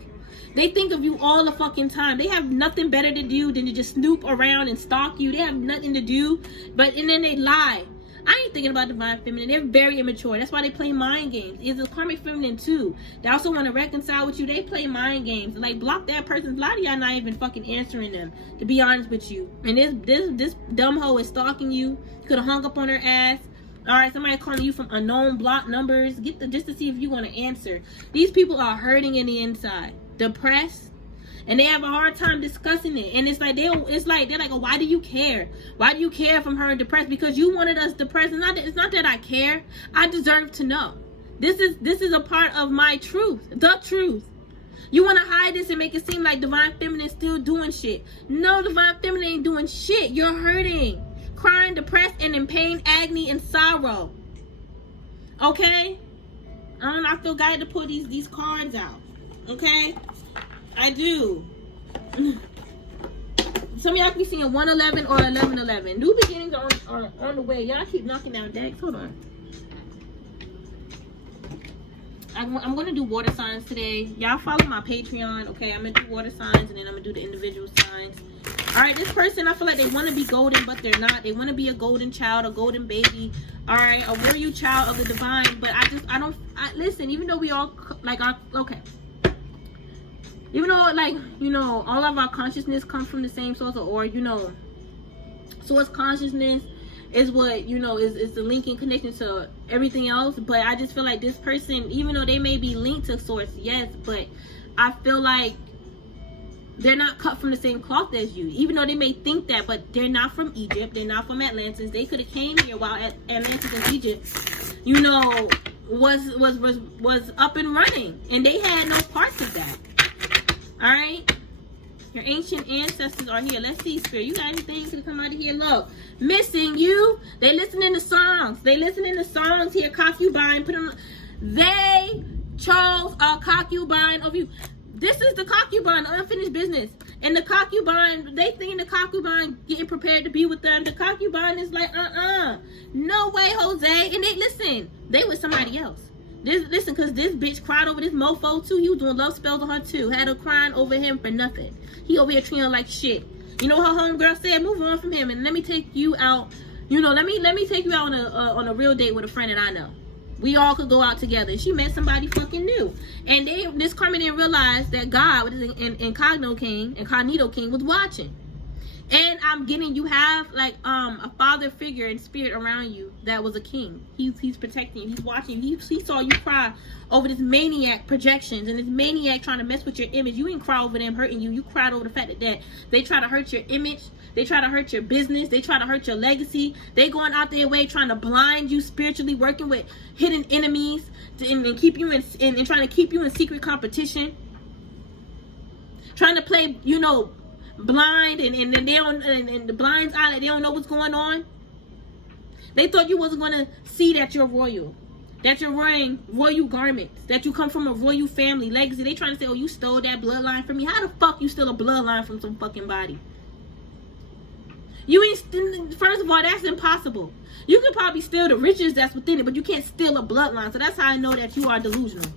They think of you all the fucking time. They have nothing better to do than to just snoop around and stalk you. They have nothing to do, and then they lie. I ain't thinking about divine feminine. They're very immature. That's why they play mind games. It's a karmic feminine too. They also want to reconcile with you. They play mind games. Like, block that person. A lot of y'all not even fucking answering them, to be honest with you. And this dumb hoe is stalking you. Could have hung up on her ass. All right, somebody calling you from unknown block numbers. Just to see if you want to answer. These people are hurting in the inside, depressed, and they have a hard time discussing it. And it's like they're like, oh, why do you care? Why do you care if I'm hurt and depressed? Because you wanted us depressed. It's not that I care. I deserve to know. This is a part of my truth, the truth. You want to hide this and make it seem like divine feminine is still doing shit. No, divine feminine ain't doing shit. You're hurting, crying, depressed, and in pain, agony, and sorrow. Okay? I feel guided to pull these cards out. Okay? I do. Some of y'all be seeing 111 or 1111. New beginnings are on the way. Y'all keep knocking down decks. Hold on. I'm going to do water signs today. Y'all follow my Patreon. Okay, I'm going to do water signs, and then I'm going to do the individual signs. All right, this person, I feel like they want to be golden, but they're not. They want to be a golden child, a golden baby. All right, a warrior child of the divine. But listen, even though we all, okay. Even though, like, you know, all of our consciousness comes from the same source, or, you know, source consciousness is what, you know, is the linking connection to everything else. But I just feel like this person, even though they may be linked to source, yes, but I feel like they're not cut from the same cloth as you. Even though they may think that, but they're not from Egypt. They're not from Atlantis. They could have came here while Atlantis and Egypt, you know, was up and running, and they had no parts of that. All right, your ancient ancestors are here. Let's see, Spirit. You got anything to come out of here? Look, missing you. They listening to songs. They listening to songs here. Concubine. Put them. They chose a concubine of you. This is the concubine, unfinished business. And the concubine, they thinking the concubine getting prepared to be with them. The concubine is like, no way, Jose. And they with somebody else. Listen, because this bitch cried over this mofo too. He was doing love spells on her too. Had her crying over him for nothing. He over here treating her like shit. You know what her homegirl said? Move on from him and let me take you out. You know, let me take you out on a real date with a friend that I know. We all could go out together. And she met somebody fucking new. And this Carmen didn't realize that God, what is it, Incognito King, was watching. And I'm getting, you have like a father figure in spirit around you that was a king. He's protecting you. He's watching you. He saw you cry over this maniac projections and this maniac trying to mess with your image. You didn't cry over them hurting you. You cried over the fact that they try to hurt your image. They try to hurt your business. They try to hurt your legacy. They going out their way trying to blind you spiritually, working with hidden enemies and keep you and trying to keep you in secret competition. Trying to play, you know, blind and they don't, and the blind's eye, they don't know what's going on. They thought you wasn't going to see that you're royal, that you're wearing royal garments, that you come from a royal family legacy. They trying to say, oh, you stole that bloodline from me. How the fuck you steal a bloodline from some fucking body? You ain't, first of all, that's impossible. You could probably steal the riches that's within it, but you can't steal a bloodline. So that's how I know that you are delusional.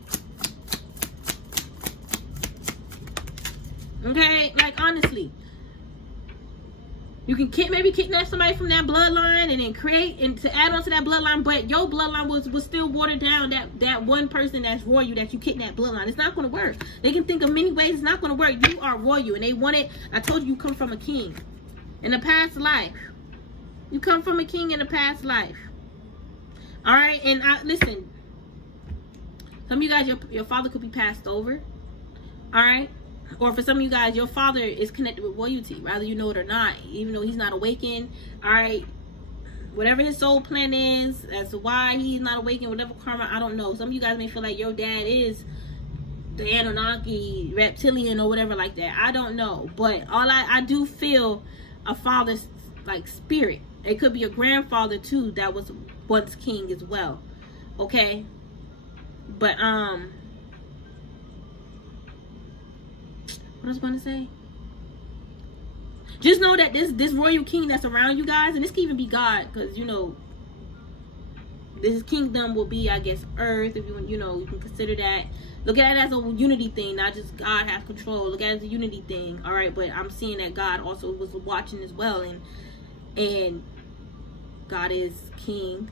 Okay, like honestly, you can maybe kidnap somebody from that bloodline and then create and to add on to that bloodline, but your bloodline was still watered down. That one person that's royal that you kidnapped bloodline, it's not going to work. They can think of many ways it's not going to work. You are royal, and they want it. I told you, you come from a king in a past life. You come from a king in a past life. All right, and listen. Some of you guys, your father could be passed over. All right. Or for some of you guys, your father is connected with royalty, whether you know it or not, even though he's not awakened. All right, whatever his soul plan is, as to why he's not awakened, whatever karma, I don't know. Some of you guys may feel like your dad is the Anunnaki, reptilian, or whatever like that. I don't know, but I do feel a father's like spirit. It could be a grandfather too that was once king as well. Okay, but what I was going to say. Just know that this royal king that's around you guys, and this can even be God, because you know this kingdom will be, I guess, earth, if you know, you can consider that. Look at it as a unity thing, not just God has control. Look at it as a unity thing, all right? But I'm seeing that God also was watching as well, and God is king.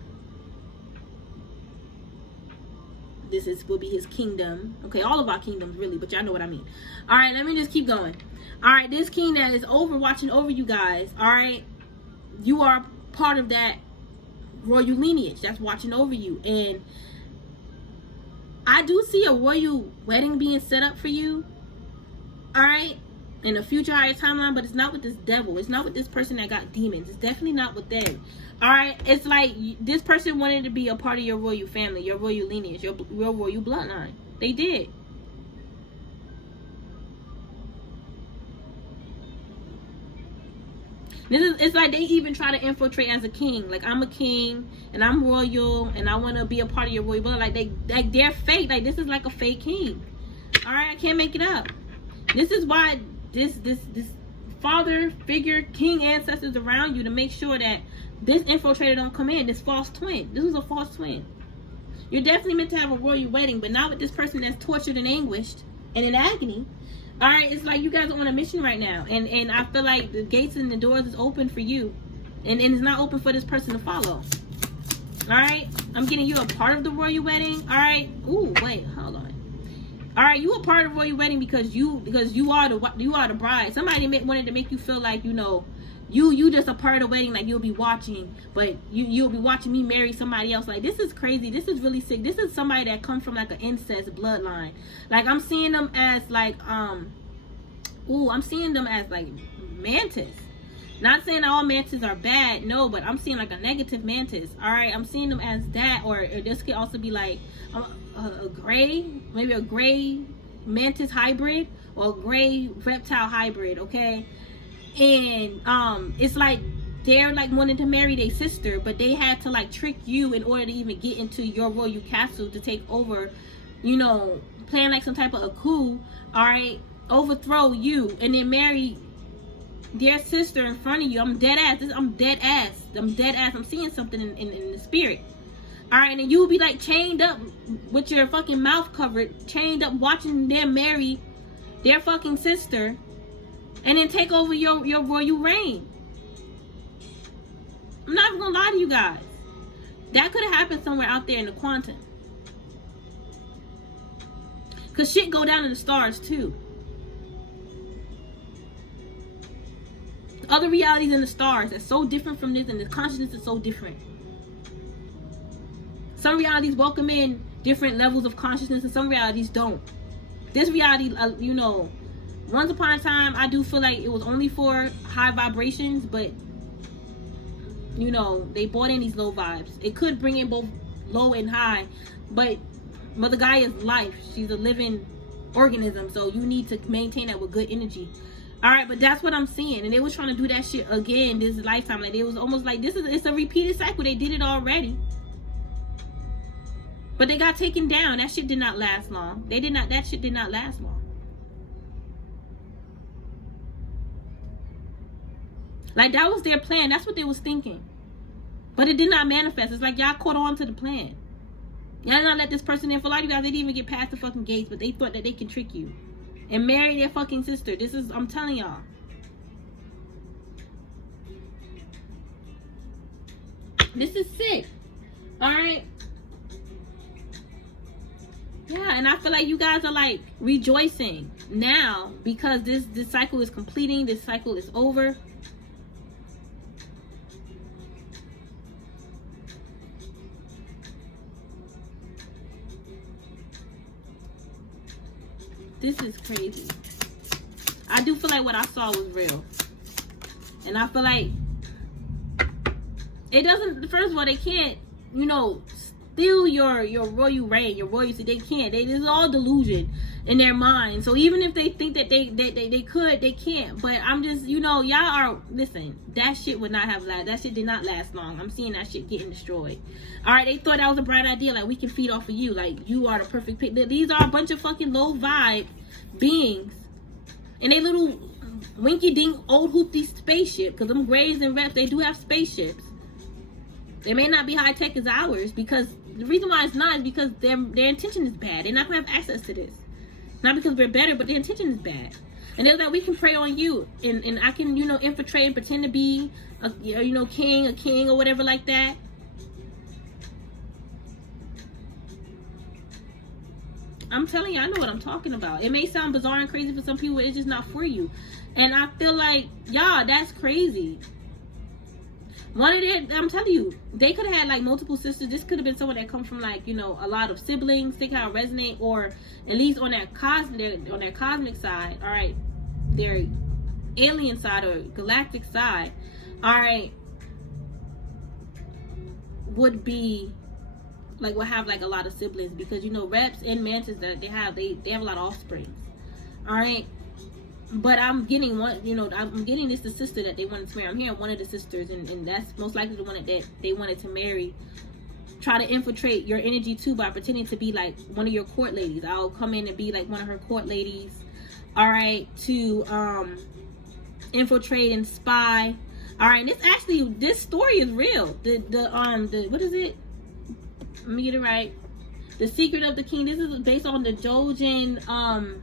Will be his kingdom. Okay, all of our kingdoms really, but y'all know what I mean. All right, let me just keep going. All right, this king that is watching over you guys, all right, you are part of that royal lineage that's watching over you. And I do see a royal wedding being set up for you, all right, in a future higher timeline, but it's not with this devil. It's not with this person that got demons. It's definitely not with them. All right, it's like this person wanted to be a part of your royal family, your royal lineage, your royal bloodline. They did. It's like they even try to infiltrate as a king. Like, I'm a king and I'm royal and I want to be a part of your royal bloodline. Like they're fake. Like, this is like a fake king. All right, I can't make it up. This is why this father figure, king ancestors around you, to make sure that this infiltrator don't come in. This false twin. This is a false twin. You're definitely meant to have a royal wedding, but not with this person that's tortured and anguished and in agony. All right, it's like you guys are on a mission right now, and I feel like the gates and the doors is open for you, and it's not open for this person to follow. All right, I'm getting you a part of the royal wedding. All right. Ooh, wait, hold on. All right, you a part of the royal wedding because you are the bride. Somebody wanted to make you feel like, you know, you just a part of the wedding, like you'll be watching, but you'll be watching me marry somebody else. Like, this is crazy. This is really sick. This is somebody that comes from like an incest bloodline. Like, I'm seeing them as like I'm seeing them as like mantis. Not saying all mantis are bad, no, but I'm seeing like a negative mantis. All right, I'm seeing them as that, or this could also be like a gray, maybe a gray mantis hybrid or a gray reptile hybrid. Okay. And it's like they're like wanting to marry their sister, but they had to like trick you in order to even get into your royal castle to take over, you know, plan like some type of a coup, all right, overthrow you and then marry their sister in front of you. I'm dead ass. I'm dead ass. I'm seeing something in the spirit. All right, and then you will be like chained up with your fucking mouth covered, chained up, watching them marry their fucking sister. And then take over your royal reign. I'm not even gonna lie to you guys. That could have happened somewhere out there in the quantum. Cause shit go down in the stars too. Other realities in the stars that's so different from this, and the consciousness is so different. Some realities welcome in different levels of consciousness, and some realities don't. This reality, you know, once upon a time, I do feel like it was only for high vibrations, but, you know, they brought in these low vibes. It could bring in both low and high, but Mother Gaia's life. She's a living organism, so you need to maintain that with good energy. All right, but that's what I'm seeing, and they was trying to do that shit again this lifetime. Like, it was almost like it's a repeated cycle. They did it already, but they got taken down. That shit did not last long. That shit did not last long. Like, that was their plan. That's what they was thinking. But it did not manifest. It's like y'all caught on to the plan. Y'all not let this person in. For a lot of you guys, they didn't even get past the fucking gates, but they thought that they can trick you and marry their fucking sister. This is, I'm telling y'all. This is sick. Alright? Yeah, and I feel like you guys are like rejoicing now because this cycle is completing. This cycle is over. This is crazy. I do feel like what I saw was real. And I feel like it doesn't, first of all, they can't, you know, steal your royal reign, your royalty. They can't. This is all delusion. in their mind. So even if they think that they could, they can't. But I'm just, you know, y'all are, listen, that shit would not have lasted. That shit did not last long. I'm seeing that shit getting destroyed. All right, they thought that was a bright idea. Like, we can feed off of you. Like, you are the perfect pick. These are a bunch of fucking low vibe beings. And they little winky dink old hoopty spaceship. Because them grays and reps, they do have spaceships. They may not be high tech as ours, because the reason why it's not is because their intention is bad. They're not gonna have access to this. Not because we're better, but their intention is bad. And they're like, we can prey on you, and I can, you know, infiltrate and pretend to be a, you know, a king or whatever like that. I'm telling you, I know what I'm talking about. It may sound bizarre and crazy for some people, it's just not for you. And I feel like, y'all, that's crazy. One of their, I'm telling you, they could have had like multiple sisters. This could have been someone that come from like, you know, a lot of siblings. They kind of resonate, or at least on that cosmic side. All right, their alien side or galactic side. All right, would be like, will have like a lot of siblings, because you know, reps and mantis that they have a lot of offspring. All right. But I'm getting one, you know, I'm getting this the sister that they wanted to marry. I'm hearing one of the sisters, and that's most likely the one that they wanted to marry. Try to infiltrate your energy too by pretending to be like one of your court ladies. I'll come in and be like one of her court ladies. All right, to infiltrate and spy. All right, this story is real. The what is it? Let me get it right. The Secret of the King. This is based on the Jojen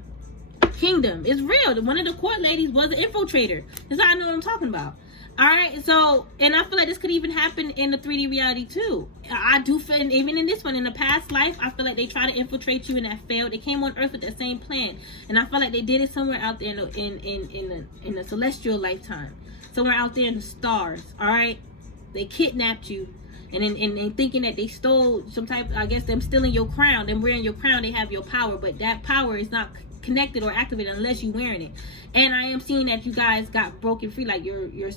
Kingdom. It's real. One of the court ladies was an infiltrator. That's how I know what I'm talking about. All right, so, and I feel like this could even happen in the 3D reality too. I do feel, and even in this one, in the past life, I feel like they try to infiltrate you and that failed. They came on Earth with the same plan, and I feel like they did it somewhere out there in the celestial lifetime, somewhere out there in the stars. All right, they kidnapped you, and thinking that they stole some type. I guess them stealing your crown, them wearing your crown, they have your power, but that power is not connected or activated unless you wearing it. And I am seeing that you guys got broken free. Like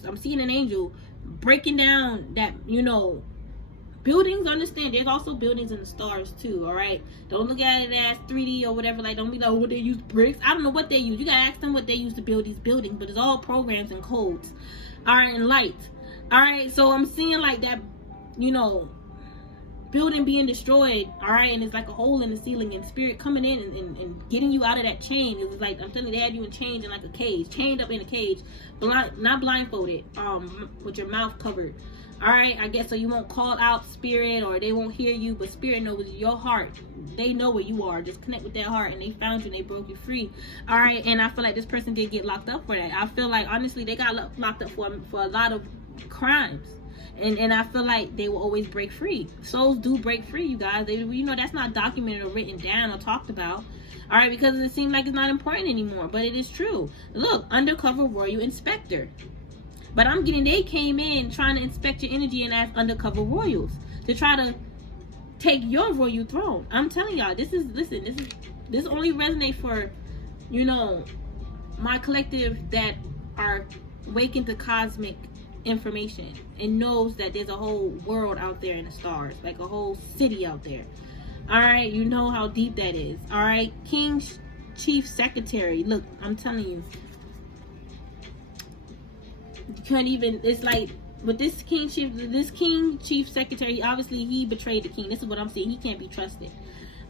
I'm seeing an angel breaking down that, you know, buildings. Understand, there's also buildings in the stars too. All right, don't look at it as 3D or whatever. Like, don't be like, oh, they use bricks. I don't know what they use. You gotta ask them what they use to build these buildings, but it's all programs and codes. All right, and light. All right, so I'm seeing like that, you know, building being destroyed. All right, and it's like a hole in the ceiling, and spirit coming in and getting you out of that chain. It was like, I'm telling you, they had you in chains, in like a cage, chained up in a cage, not blindfolded, with your mouth covered. All right, I guess so you won't call out spirit, or they won't hear you, but spirit knows your heart. They know where you are. Just connect with that heart, and they found you and they broke you free. All right, and I feel like this person did get locked up for that. I feel like, honestly, they got locked up for a lot of crimes. And I feel like they will always break free. Souls do break free, you guys. They, you know, that's not documented or written down or talked about. All right, because it seems like it's not important anymore, but it is true. Look, undercover royal inspector. But I'm getting, they came in trying to inspect your energy and as undercover royals to try to take your royal throne. I'm telling y'all, this only resonates for, you know, my collective that are awakened to cosmic information and knows that there's a whole world out there in the stars, like a whole city out there. All right, you know how deep that is. All right, King's Chief Secretary. Look, I'm telling you, you can't even, it's like with this King Chief Secretary, obviously he betrayed the king. This is what I'm saying. He can't be trusted.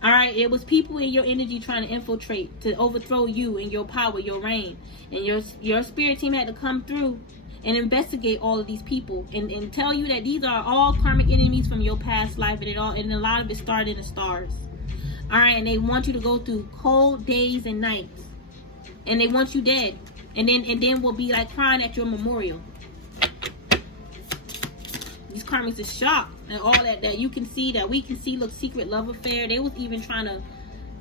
All right, it was people in your energy trying to infiltrate, to overthrow you and your power, your reign, and your spirit team had to come through and investigate all of these people and tell you that these are all karmic enemies from your past life, and a lot of it started in the stars. All right, and they want you to go through cold days and nights, and they want you dead, and then we'll be like crying at your memorial. These karmics is shocked and all that you can see, that we can see. Look, secret love affair. They was even trying to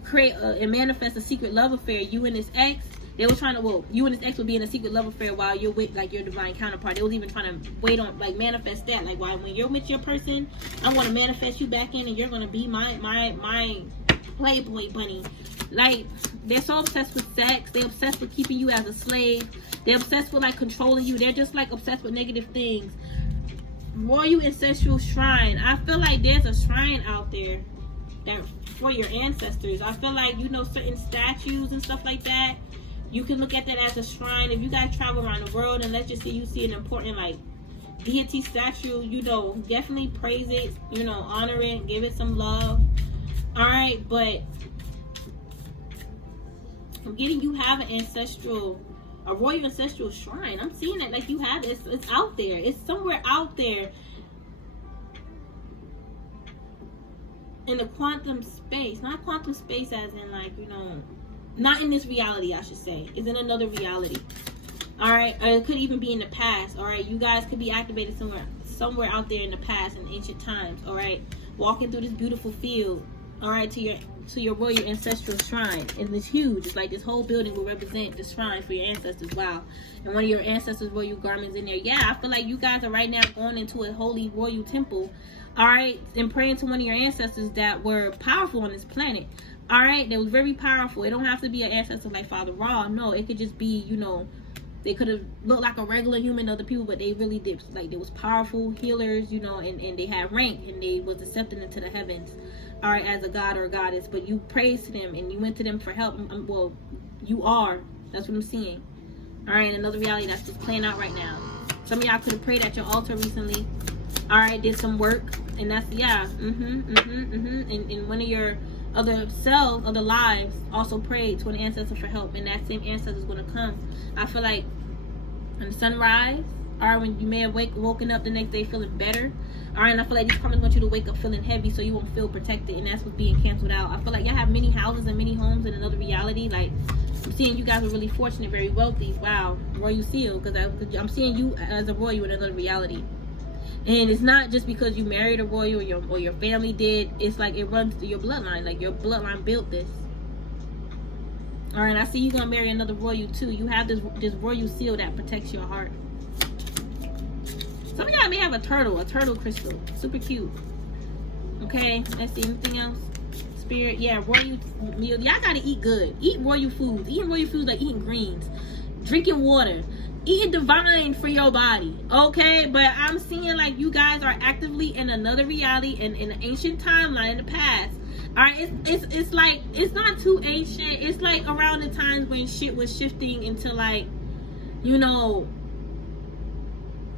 create and manifest a secret love affair. You and this ex. They were trying to, well, you and this ex will be in a secret love affair while you're with like your divine counterpart. They was even trying to wait on, like, manifest that. Like, when you're with your person, I'm going to manifest you back in, and you're going to be my Playboy bunny. Like, they're so obsessed with sex. They're obsessed with keeping you as a slave. They're obsessed with like controlling you. They're just like obsessed with negative things. Royal Ancestral Shrine. I feel like there's a shrine out there that for your ancestors. I feel like, you know, certain statues and stuff like that, you can look at that as a shrine. If you guys travel around the world and let's just say you see an important like deity statue, you know, definitely praise it, you know, honor it, give it some love. All right, but I'm getting you have a royal ancestral shrine. I'm seeing that like you have it. It's out there. It's somewhere out there in the quantum space. Not quantum space as in like, you know, not in this reality, I should say. It's in another reality. All right, or it could even be in the past. All right, you guys could be activated somewhere out there in the past, in ancient times. All right, walking through this beautiful field. All right, to your royal ancestral shrine, and it's huge. It's like this whole building will represent the shrine for your ancestors. Wow. And one of your ancestors' royal garments in there. Yeah, I feel like you guys are right now going into a holy royal temple, all right, and praying to one of your ancestors that were powerful on this planet. All right, that was very powerful. It don't have to be an ancestor like Father Ra. No, it could just be, you know, they could have looked like a regular human, other people, but they really did. Like, they was powerful healers, you know, and they had rank, and they was accepted into the heavens, all right, as a god or a goddess. But you praised them, and you went to them for help. Well, you are. That's what I'm seeing. All right, another reality that's just playing out right now. Some of y'all could have prayed at your altar recently. All right, did some work, and that's, yeah, And one of your other selves, other lives, also prayed to an ancestor for help, and that same ancestor is going to come. I feel like when the sunrise, or when you may have woken up the next day feeling better, all right, and I feel like these karmas want you to wake up feeling heavy so you won't feel protected, and that's what's being canceled out. I feel like y'all have many houses and many homes in another reality. Like, I'm seeing you guys are really fortunate, very wealthy. Wow, royal seal, because I'm seeing you as a royal in another reality. And it's not just because you married a royal or your family did. It's like it runs through your bloodline. Like, your bloodline built this. All right, I see you gonna marry another royal too. You have this royal seal that protects your heart. Some of y'all may have a turtle crystal. Super cute. Okay, let's see, anything else? Spirit, yeah, royal meal. Y'all gotta eat good. Eat royal foods. Eating royal foods like eating greens, drinking water, eating divine for your body. Okay, but I'm seeing like you guys are actively in another reality and in an ancient timeline in the past. All right, it's like, it's not too ancient. It's like around the times when shit was shifting into like, you know,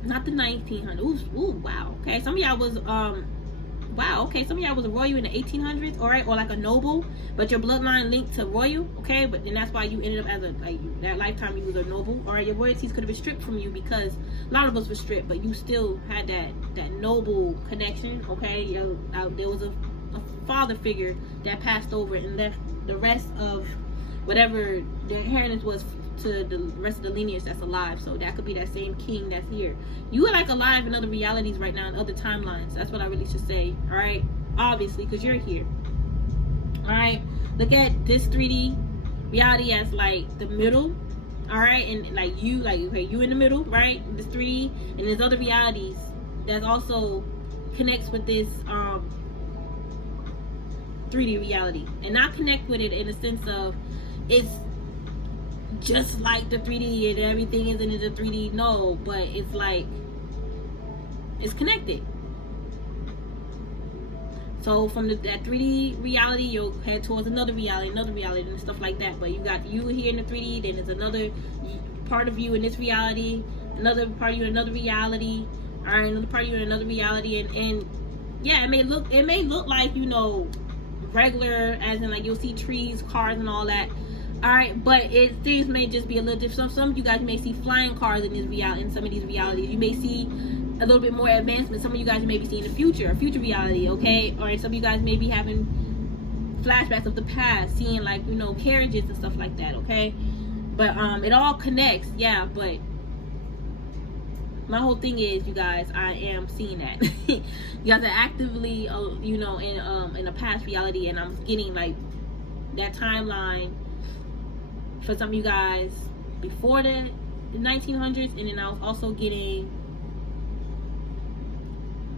not the 1900s. Ooh, wow. Okay, some of y'all was wow. Okay, some of y'all was a royal in the 1800s. All right, or like a noble, but your bloodline linked to royal. Okay, but then that's why you ended up as a, like, that lifetime you was a noble. All right, your royalties could have been stripped from you because a lot of us were stripped, but you still had that noble connection. Okay, there was a father figure that passed over and left the rest of whatever the inheritance was to the rest of the lineage that's alive. So that could be that same king that's here. You are like alive in other realities right now, in other timelines. That's what I really should say. All right, obviously, because you're here. All right, look at this 3D reality as like the middle. All right, and like you, like, okay, you in the middle, right? This 3D, and there's other realities that also connects with this 3D reality, and not connect with it in the sense of it's just like the 3D and everything isn't in the 3D. No, but it's like it's connected. So from that 3D reality, you'll head towards another reality, and stuff like that. But you got you here in the 3D, then there's another part of you in this reality, another part of you in another reality, all right, another part of you in another reality, and yeah, it may look like, you know, regular, as in like you'll see trees, cars, and all that. All right, but things may just be a little different. Some of you guys may see flying cars in this reality, in some of these realities. You may see a little bit more advancement. Some of you guys may be seeing a future reality, okay? Or some of you guys may be having flashbacks of the past, seeing like, you know, carriages and stuff like that, okay? But it all connects, yeah. But my whole thing is, you guys, I am seeing that you guys are actively, you know, in a past reality, and I'm getting like that timeline for some of you guys before the 1900s, and then I was also getting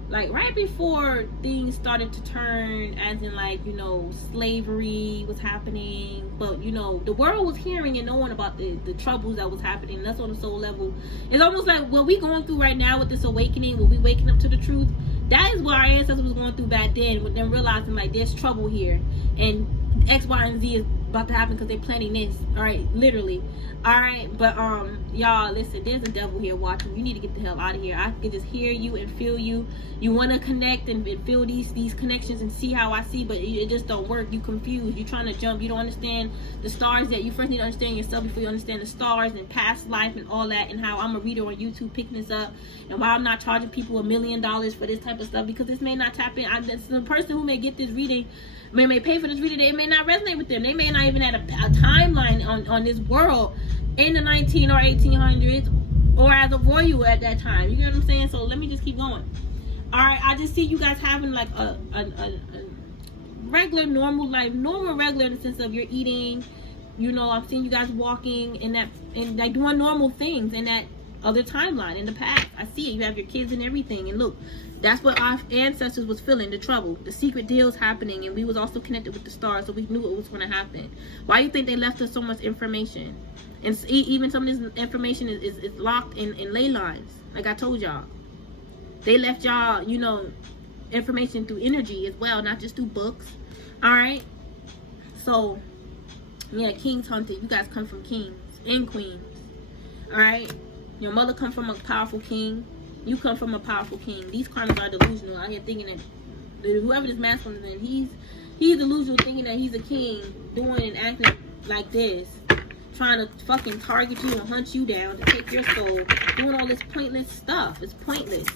like right before things started to turn, as in like, you know, slavery was happening, but you know, the world was hearing and knowing about the troubles that was happening. That's on the soul level. It's almost like what we going through right now with this awakening, when we waking up to the truth, That is what our ancestors was going through back then, with them realizing like there's trouble here and X, Y, and Z is about to happen because they're planning this. All right, literally. All right, but y'all, listen, there's a devil here watching. You need to get the hell out of here. I can just hear you and feel you. You want to connect and feel these connections and see how I see, but it just don't work. You confused. You're trying to jump. You don't understand the stars. That you first need to understand yourself before you understand the stars and past life and all that, and how I'm a reader on YouTube picking this up, and why I'm not charging people $1 million for this type of stuff, because this may not tap in. The person who may get this reading may pay for this reading, it may not resonate with them. They may not even have a timeline on this world in the 19 or 1800s, or as a royal at that time. You get what I'm saying? So let me just keep going. All right, I just see you guys having like a regular, normal life, regular in the sense of you're eating. You know, I'm seeing you guys walking and like doing normal things in that other timeline in the past. I see it. You have your kids and everything, and look. That's what our ancestors was feeling, the trouble, the secret deals happening, and we was also connected with the stars, so we knew what was going to happen. Why do you think they left us so much information? And even some of this information is locked in ley lines, like I told y'all. They left y'all, you know, information through energy as well, not just through books. All right? So, yeah, kings hunted. You guys come from kings and queens. All right? Your mother come from a powerful king. You come from a powerful king. These karmas are delusional. I'm here thinking that whoever this masculine is in, he's delusional, thinking that he's a king, doing and acting like this, trying to fucking target you and hunt you down to take your soul, doing all this pointless stuff. It's pointless.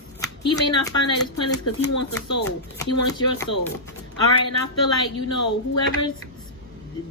He may not find that it's pointless because he wants a soul. He wants your soul. All right, and I feel like, you know, whoever's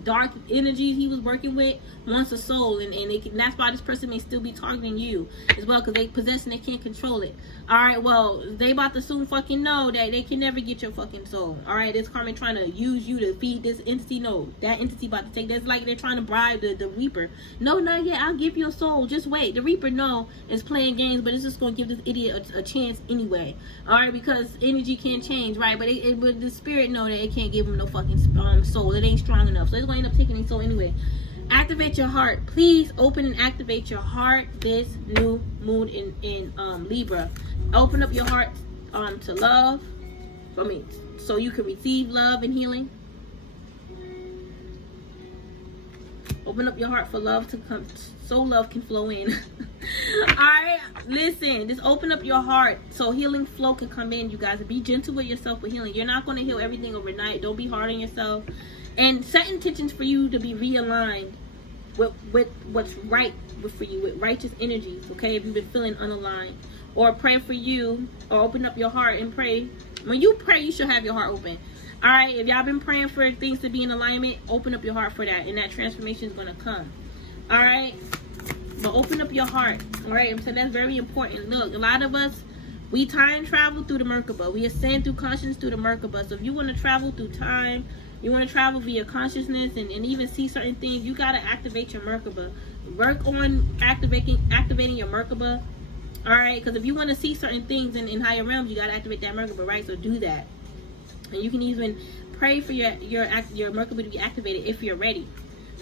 dark energies he was working with wants a soul, and that's why this person may still be targeting you as well, because they possess and they can't control it. All right, well, they about to soon fucking know that they can never get your fucking soul. All right, this karma trying to use you to feed this entity. No, that entity about to take. That's like they're trying to bribe the Reaper. No, not yet. I'll give you a soul. Just wait. The Reaper, no, is playing games, but it's just gonna give this idiot a chance anyway. All right, because energy can't change, right? But but the spirit know that it can't give him no fucking soul. It ain't strong enough, so it's gonna end up taking his soul anyway. Activate your heart. Please open and activate your heart this new moon in Libra. Open up your heart to love. So you can receive love and healing. Open up your heart for love to come, so love can flow in. Alright, listen, just open up your heart so healing flow can come in, you guys. Be gentle with yourself with healing. You're not going to heal everything overnight. Don't be hard on yourself. And set intentions for you to be realigned with what's right for you, with righteous energies, okay? If you've been feeling unaligned. Or pray for you, or open up your heart and pray. When you pray, you should have your heart open. Alright, if y'all been praying for things to be in alignment, open up your heart for that, and that transformation is going to come. Alright? But open up your heart. Alright? So that's very important. Look, a lot of us, we time travel through the Merkaba. We ascend through consciousness through the Merkaba. So if you want to travel through time, you want to travel via consciousness and even see certain things, you got to activate your Merkaba. Work on activating your Merkaba. Alright? Because if you want to see certain things in higher realms, you got to activate that Merkaba, right? So do that. And you can even pray for your Merkaba to be activated if you're ready.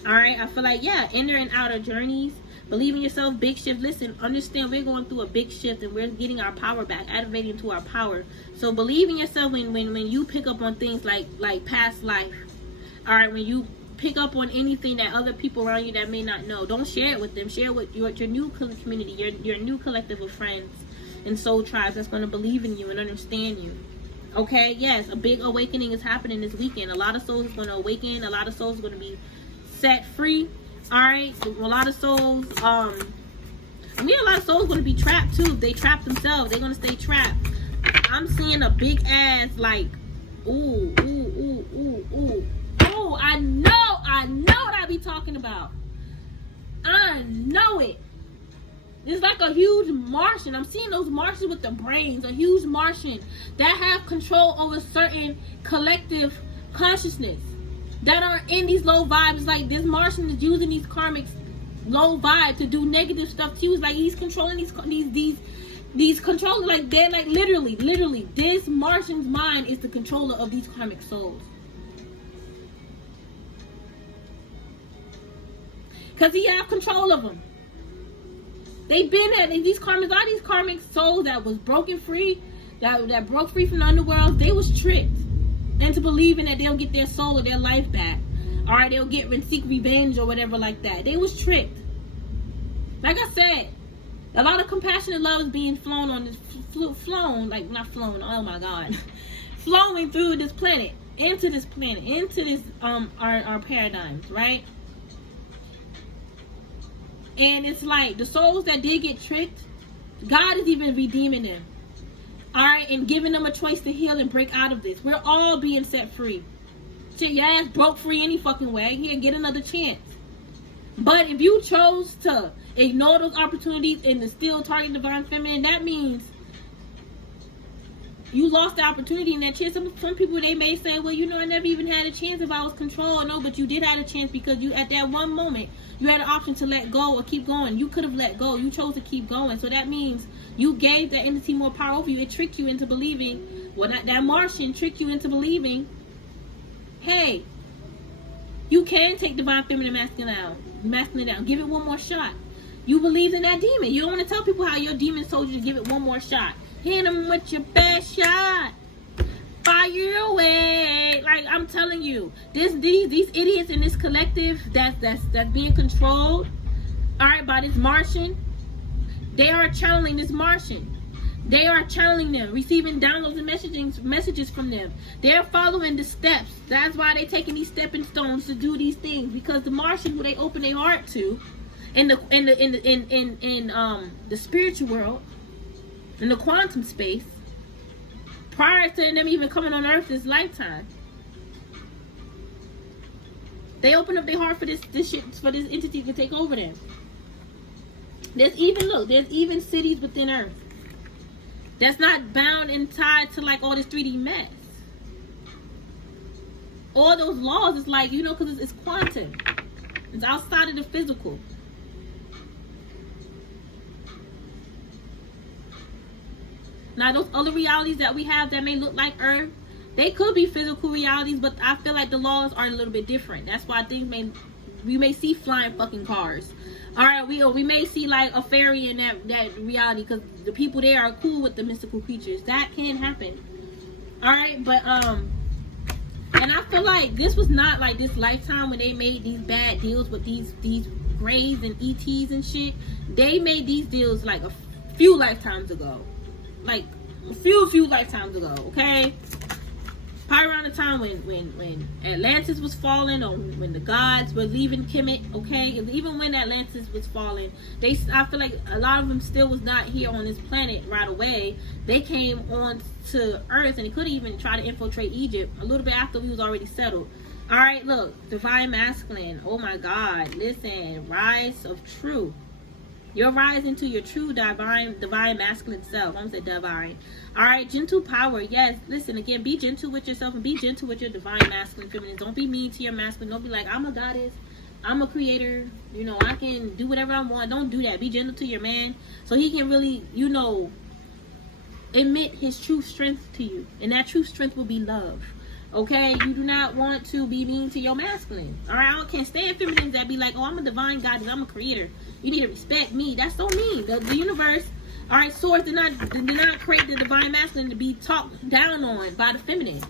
Alright? I feel like, yeah, inner and outer journeys. Believe in yourself, big shift. Listen, understand we're going through a big shift and we're getting our power back, activating to our power. So believe in yourself when you pick up on things like past life. Alright, when you pick up on anything that other people around you that may not know, don't share it with them. Share it with your new community, your new collective of friends and soul tribes that's going to believe in you and understand you. Okay, yes, a big awakening is happening this weekend. A lot of souls is going to awaken. A lot of souls are going to be set free. Alright, a lot of souls, a lot of souls going to be trapped too. They trap themselves. They're going to stay trapped. I'm seeing a big ass, like, ooh, I know what I be talking about. I know it. It's like a huge Martian. I'm seeing those Martians with the brains. A huge Martian that have control over certain collective consciousness that are in these low vibes. Like this Martian is using these karmics low vibe to do negative stuff too. It's like he's controlling these controllers. Like they're like literally this Martian's mind is the controller of these karmic souls. Because he have control of them. They've been at these karmic souls that was broken free. that broke free from the underworld, they was tricked into believing that they'll get their soul or their life back. All right, they'll get and seek revenge or whatever like that. They was tricked. Like I said, a lot of compassionate love is being flown on this, flowing through this planet, into this our paradigms, right? And it's like the souls that did get tricked, God is even redeeming them. All right, and giving them a choice to heal and break out of this. We're all being set free. Shit, your ass broke free any fucking way. Here, get another chance. But if you chose to ignore those opportunities and to still target divine feminine, that means you lost the opportunity and that chance. Some people, they may say, well, you know, I never even had a chance if I was controlled. No, but you did have a chance because you, at that one moment, you had an option to let go or keep going. You could have let go. You chose to keep going. So that means you gave that entity more power over you. It tricked you into believing, well, that Martian tricked you into believing, hey, you can take divine feminine masculine down. Give it one more shot. You believe in that demon. You don't want to tell people how your demon told you to give it one more shot. Hit them with your best shot. Fire away. Like, I'm telling you, these idiots in this collective that's being controlled, all right, by this Martian, they are channeling this Martian. They are channeling them, receiving downloads and messages from them. They're following the steps. That's why they're taking these stepping stones to do these things, because the Martian, who they open their heart to, in the spiritual world, in the quantum space, prior to them even coming on Earth this lifetime, they open up their heart for this shit, for this entity to take over them. There's even cities within Earth that's not bound and tied to like all this 3D mess. All those laws is like, you know, because it's quantum. It's outside of the physical. Now, those other realities that we have that may look like Earth, they could be physical realities, but I feel like the laws are a little bit different. That's why we may see flying fucking cars. All right, we may see like a fairy in that reality, because the people there are cool with the mystical creatures. That can happen. All right, but and I feel like this was not like this lifetime when they made these bad deals with these Greys and ETs and shit. They made these deals like a few lifetimes ago. Like a few lifetimes ago, okay? Probably around the time when Atlantis was falling, or when the gods were leaving Kemet, okay? Even when Atlantis was falling, I feel like a lot of them still was not here on this planet right away. They came on to Earth, and they could even try to infiltrate Egypt a little bit after we was already settled. All right, look, divine masculine. Oh my God, listen, rise of truth. You're rising to your true divine masculine self. I'm gonna say divine. All right, gentle power. Yes, listen again. Be gentle with yourself and be gentle with your divine masculine feminine. Don't be mean to your masculine. Don't be like, I'm a goddess, I'm a creator. You know, I can do whatever I want. Don't do that. Be gentle to your man, so he can really, you know, emit his true strength to you, and that true strength will be love. Okay, you do not want to be mean to your masculine. All right, I can't stand feminines that be like, oh, I'm a divine goddess, I'm a creator. You need to respect me. That's so mean. The universe, all right, source did not create the divine masculine to be talked down on by the feminine.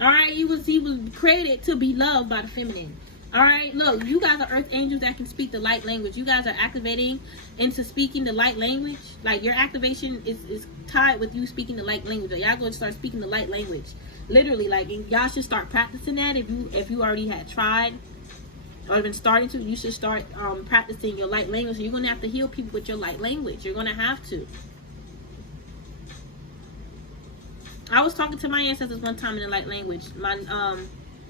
All right, he was created to be loved by the feminine. All right, look, you guys are earth angels that can speak the light language. You guys are activating into speaking the light language. Like, your activation is tied with you speaking the light language. Like, y'all going to start speaking the light language. Literally, like, y'all should start practicing that. If you already had tried or been starting to, you should start practicing your light language. You're going to have to heal people with your light language. You're going to have to. I was talking to my ancestors one time in the light language.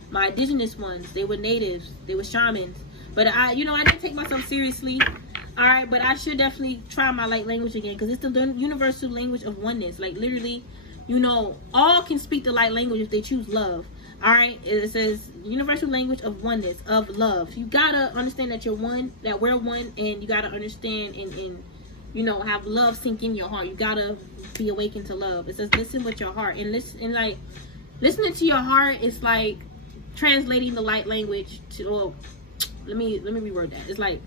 My indigenous ones, they were natives, they were shamans. But I didn't take myself seriously. All right, but I should definitely try my light language again, because it's the universal language of oneness. Like, literally, you know, all can speak the light language if they choose love. All right, it says universal language of oneness, of love. You gotta understand that you're one, that we're one, and you gotta understand and you know, have love sink in your heart. You gotta be awakened to love. It says listen with your heart, and listen, and like listening to your heart is like translating the light language to. Well, let me reword that. It's like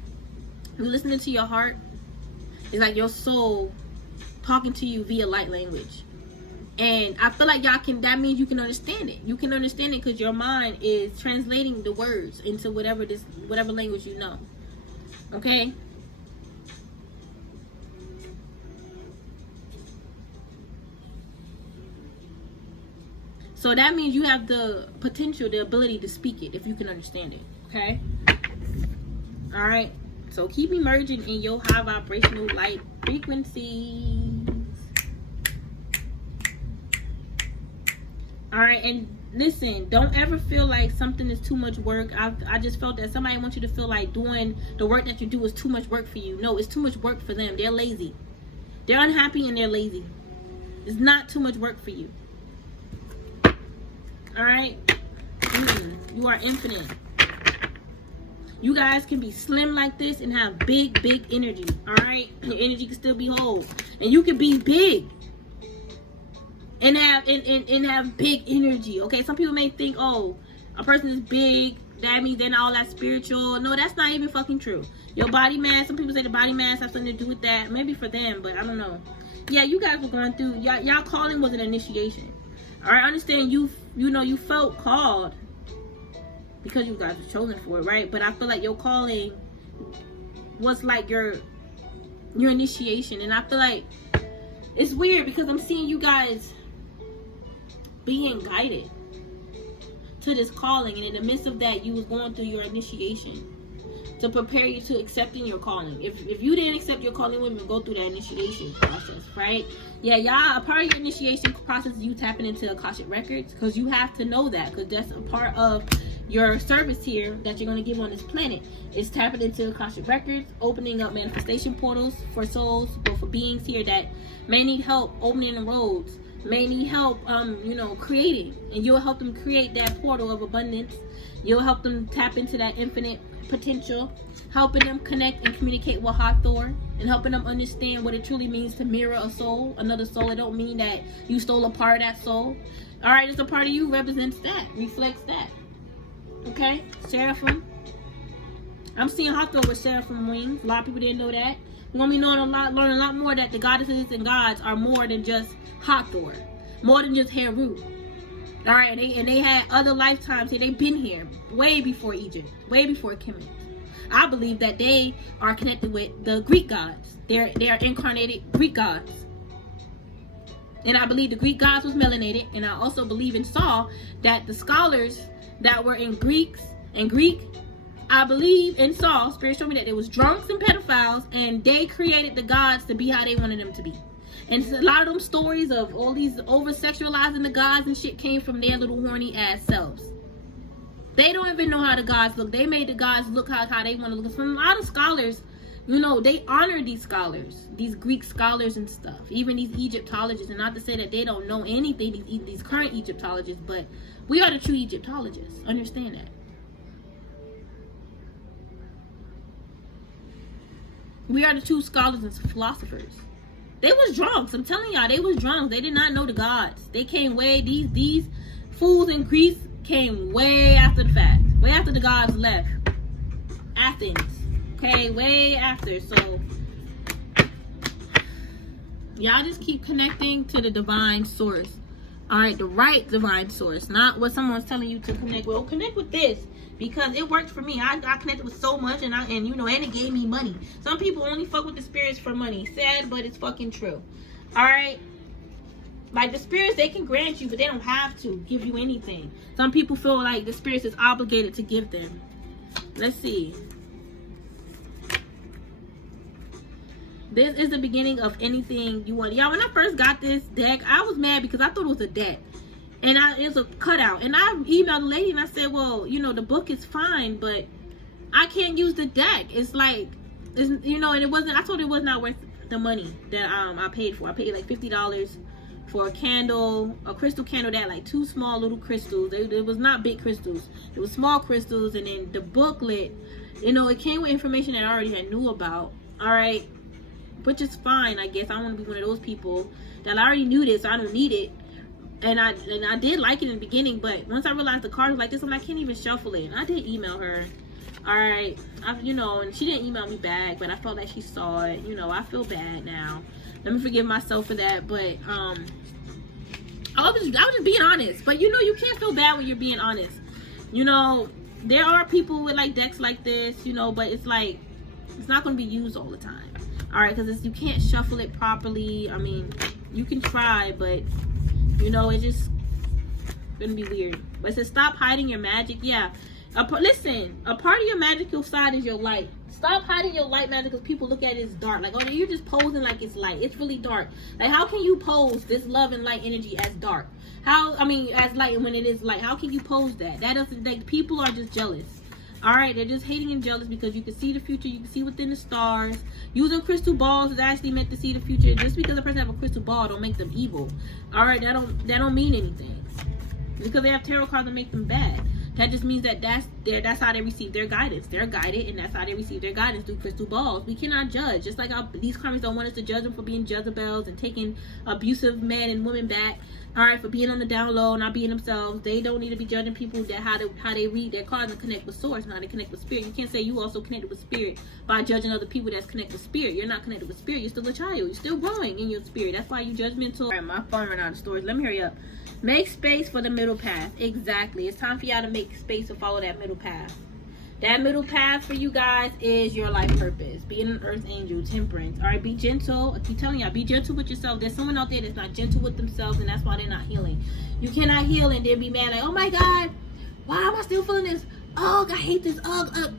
you listening to your heart. It's like your soul talking to you via light language. And I feel like y'all can, that means you can understand it. You can understand it because your mind is translating the words into whatever language you know. Okay? So that means you have the potential, the ability to speak it if you can understand it. Okay? Alright? So keep emerging in your high vibrational light frequencies. Alright, and listen, don't ever feel like something is too much work. I just felt that somebody wants you to feel like doing the work that you do is too much work for you. No, it's too much work for them. They're lazy. They're unhappy and they're lazy. It's not too much work for you. Alright? You are infinite. You guys can be slim like this and have big, big energy. Alright? Your energy can still be whole. And you can be big. And have big energy. Okay? Some people may think, oh, a person is big, that means they're not all that spiritual. No, that's not even fucking true. Your body mass, some people say the body mass has something to do with that. Maybe for them, but I don't know. Yeah, you guys were going through, y'all calling was an initiation. Alright, understand you know you felt called because you guys were chosen for it, right? But I feel like your calling was like your initiation. And I feel like it's weird because I'm seeing you guys being guided to this calling, and in the midst of that you was going through your initiation to prepare you to accepting your calling. If you didn't accept your calling, women go through that initiation process, right? Yeah, y'all, a part of your initiation process is you tapping into Akashic records, because you have to know that, because that's a part of your service here that you're going to give on this planet. Is tapping into Akashic records, opening up manifestation portals for souls, or for beings here that may need help opening the roads, may need help creating, and you'll help them create that portal of abundance. You'll help them tap into that infinite potential, helping them connect and communicate with Hathor, and helping them understand what it truly means to mirror a soul, another soul. It don't mean that you stole a part of that soul. All right, it's a part of you, represents that, reflects that. Okay, Seraphim. I'm seeing Hathor with Seraphim wings. A lot of people didn't know that. We're gonna be learning a lot more that the goddesses and gods are more than just Hathor, more than just Heru. All right, and they had other lifetimes here. They've been here way before Egypt, way before Kemet. I believe that they are connected with the Greek gods. They are incarnated Greek gods. And I believe the Greek gods was melanated. And I also believe and saw that the scholars that were in Greek, I believe and saw, Spirit showed me that there was drunks and pedophiles, and they created the gods to be how they wanted them to be. And a lot of them stories of all these over-sexualizing the gods and shit came from their little horny ass selves. They don't even know how the gods look. They made the gods look how they want to look. From a lot of scholars, they honor these scholars, these Greek scholars and stuff. Even these Egyptologists. And not to say that they don't know anything, these current Egyptologists, but we are the true Egyptologists. Understand that. We are the true scholars and philosophers. They was drunks. I'm telling y'all, they was drunks. They did not know the gods. They came way, these fools in Greece came way after the fact. Way after the gods left Athens. Okay, way after. So y'all just keep connecting to the divine source. Alright, the right divine source. Not what someone's telling you to connect with. Oh, connect with this. Because it worked for me. I connected with so much, and it gave me money. Some people only fuck with the spirits for money. Sad, but it's fucking true. Alright? Like, the spirits, they can grant you, but they don't have to give you anything. Some people feel like the spirits is obligated to give them. Let's see. This is the beginning of anything you want. Y'all, when I first got this deck, I was mad because I thought it was a deck. And it was a cutout. And I emailed the lady and I said, well, the book is fine, but I can't use the deck. It's like, and it wasn't, I told her it was not worth the money that I paid for. I paid like $50 for a candle, a crystal candle that had like 2 small little crystals. It was not big crystals. It was small crystals. And then the booklet, it came with information that I already knew about. All right. Which is fine, I guess. I don't want to be one of those people that I already knew this, so I don't need it. And I did like it in the beginning, but once I realized the card was like this, I'm like, I can't even shuffle it. And I did email her. Alright, and she didn't email me back, but I felt like she saw it. I feel bad now. Let me forgive myself for that. But I was just being honest. But you know, you can't feel bad when you're being honest. You know, there are people with like decks like this, you know, but it's like, it's not going to be used all the time. All right, because you can't shuffle it properly. I mean, you can try, but you know, it's just going to be weird. But it says stop hiding your magic. Yeah. Listen, a part of your magical side is your light. Stop hiding your light magic because people look at it as dark. Like, oh, you're just posing like it's light. It's really dark. Like, how can you pose this love and light energy as dark? As light when it is light. How can you pose that? That doesn't, like, people are just jealous. All right, they're just hating and jealous because you can see the future. You can see within the stars. Using crystal balls is actually meant to see the future. Just because a person have a crystal ball don't make them evil. All right, that don't mean anything. Because they have tarot cards that make them bad. That just means that that's how they receive their guidance. They're guided, and that's how they receive their guidance, through crystal balls. We cannot judge. Just like these Karmics don't want us to judge them for being Jezebels and taking abusive men and women back. All right, for being on the down low, not being themselves. They don't need to be judging people that how they read their cards and connect with source, not to connect with spirit. You can't say you also connected with spirit by judging other people that's connected with spirit. You're not connected with spirit. You're still a child. You're still growing in your spirit. That's why you judgmental. All right, my phone ran out of storage. Let me hurry up. Make space for the middle path. Exactly. It's time for y'all to make space and follow that middle path. That middle path for you guys is your life purpose. Being an earth angel, temperance. All right, be gentle. I keep telling y'all, be gentle with yourself. There's someone out there that's not gentle with themselves, and that's why they're not healing. You cannot heal and then be mad like, oh my God, why am I still feeling this? Ugh, I hate this. Ugh,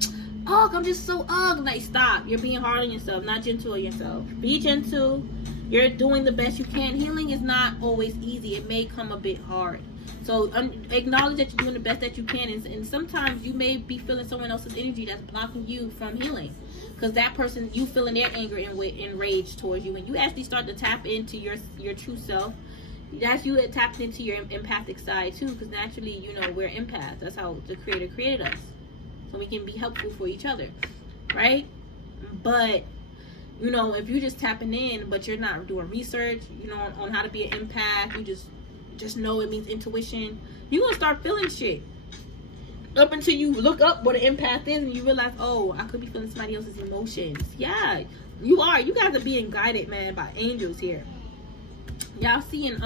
I'm just so ugh. Like, stop. You're being hard on yourself, not gentle on yourself. Be gentle. You're doing the best you can. Healing is not always easy. It may come a bit hard. So acknowledge that you're doing the best that you can. And sometimes you may be feeling someone else's energy that's blocking you from healing. Because that person, you feeling their anger and rage towards you. When you actually start to tap into your true self, that's you tapped into your empathic side too. Because naturally, you know, we're empaths. That's how the Creator created us. So we can be helpful for each other. Right? But you know, if you're just tapping in, but you're not doing research, you know, on how to be an empath, you just know it means intuition, you're going to start feeling shit. Up until you look up what an empath is and you realize, oh, I could be feeling somebody else's emotions. Yeah, you are. You guys are being guided, man, by angels here. Y'all seeing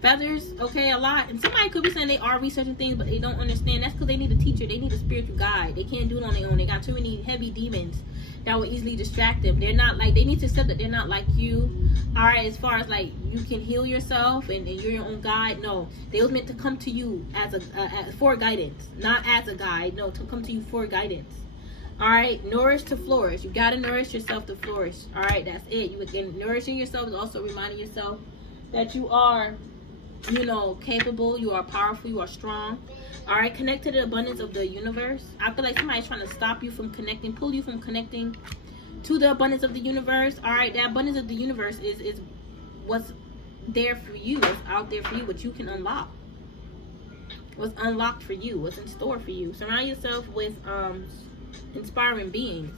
feathers, okay, a lot. And somebody could be saying they are researching things, but they don't understand. That's because they need a teacher. They need a spiritual guide. They can't do it on their own. They got too many heavy demons that will easily distract them. They're not like, they need to accept that they're not like you. All right, as far as like you can heal yourself and you're your own guide. No, they was meant to come to you as for guidance, not as a guide. No, to come to you for guidance. All right, nourish to flourish. You gotta nourish yourself to flourish. All right, that's it. You again, nourishing yourself is also reminding yourself that you are, you know, capable, you are powerful, you are strong. All right, connect to the abundance of the universe. I feel like somebody's trying to stop you from connecting, pull you from connecting to the abundance of the universe. All right, the abundance of the universe is what's there for you, what's out there for you, what you can unlock, what's unlocked for you, what's in store for you. Surround yourself with inspiring beings.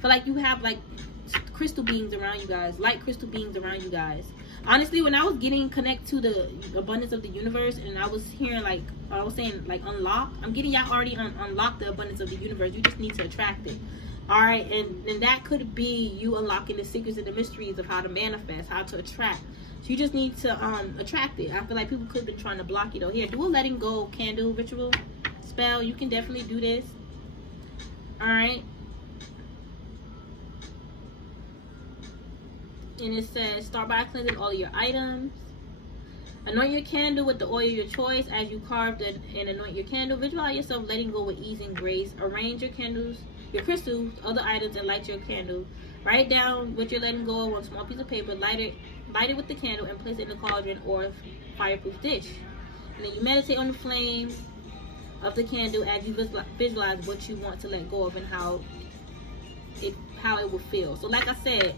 Feel like you have like crystal beings around you guys, light crystal beings around you guys. Honestly, when I was getting connect to the abundance of the universe, and I was hearing like, I was saying like unlock, I'm getting y'all already unlock the abundance of the universe. You just need to attract it. All right, and that could be you unlocking the secrets and the mysteries of how to manifest, how to attract. So you just need to attract it. I feel like people could have been trying to block you though. Here, do a letting go candle ritual spell. You can definitely do this. All right. And it says, start by cleansing all of your items. Anoint your candle with the oil of your choice. As you carve and anoint your candle, visualize yourself letting go with ease and grace. Arrange your candles, your crystals, other items, and light your candle. Write down what you're letting go on a small piece of paper. Light it with the candle and place it in the cauldron or fireproof dish. And then you meditate on the flame of the candle as you visualize what you want to let go of and how it will feel. So like I said,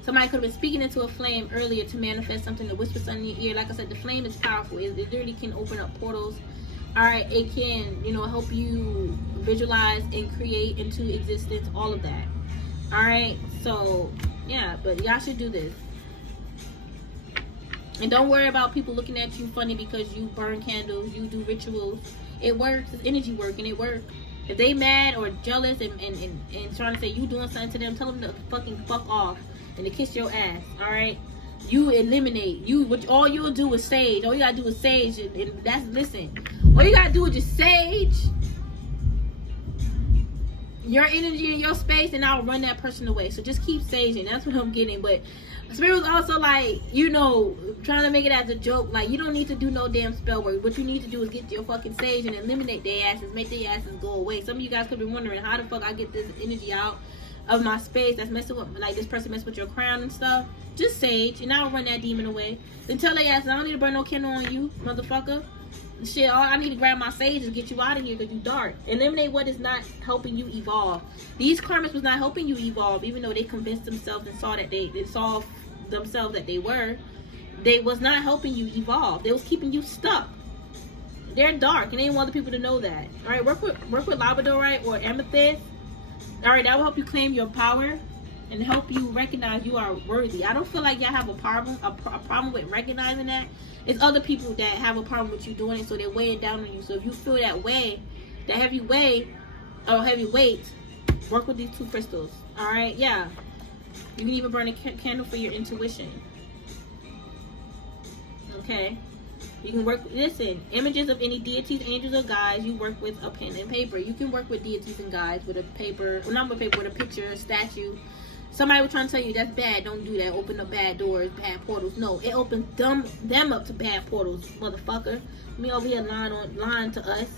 somebody could have been speaking into a flame earlier to manifest something, to whisper something in your ear. Like I said, the flame is powerful. It literally can open up portals. All right, it can, you know, help you visualize and create into existence all of that. All right, so yeah, but y'all should do this. And don't worry about people looking at you funny because you burn candles, you do rituals. It works. It's energy work, and it works. If they mad or jealous and trying to say you doing something to them, tell them to fucking fuck off and to kiss your ass. All right, You eliminate. All you'll do is sage. All you gotta do is sage, and that's, listen. All you gotta do is just sage your energy in your space, and I'll run that person away. So just keep saging. That's what I'm getting. But Spirit was also like, you know, trying to make it as a joke. Like, you don't need to do no damn spell work. What you need to do is get your fucking sage and eliminate their asses. Make their asses go away. Some of you guys could be wondering, how the fuck I get this energy out of my space that's messing with, like, this person messing with your crown and stuff. Just sage, and I'll run that demon away. Then tell their asses, I don't need to burn no candle on you, motherfucker. Shit, all I need to grab my sage and get you out of here because you dark. Eliminate what is not helping you evolve. These karmics was not helping you evolve, even though they convinced themselves and saw that they saw themselves that they were. They was not helping you evolve. They was keeping you stuck. They're dark, and they didn't want the people to know that. All right, work with labradorite or amethyst. All right, that will help you claim your power and help you recognize you are worthy. I don't feel like y'all have a problem with recognizing that. It's other people that have a problem with you doing it, so they're weighing down on you. So if you feel that way, that heavy weight, work with these 2 crystals. All right, yeah. You can even burn a candle for your intuition. Okay. You can work, listen, images of any deities, angels, or guides. You work with a pen and paper. You can work with deities and guides with a paper, well, not with paper, with a picture, a statue. Somebody was trying to tell you that's bad. Don't do that. Open up bad doors, bad portals. No, it opens them up to bad portals, motherfucker. Me over here lying to us.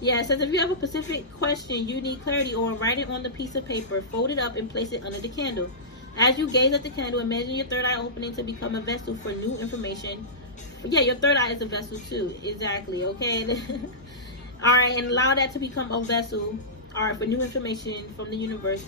Yeah, it says if you have a specific question you need clarity on, write it on the piece of paper, fold it up, and place it under the candle. As you gaze at the candle, imagine your third eye opening to become a vessel for new information. Yeah, your third eye is a vessel too. Exactly, okay? Alright, and allow that to become a vessel, alright, for new information from the universe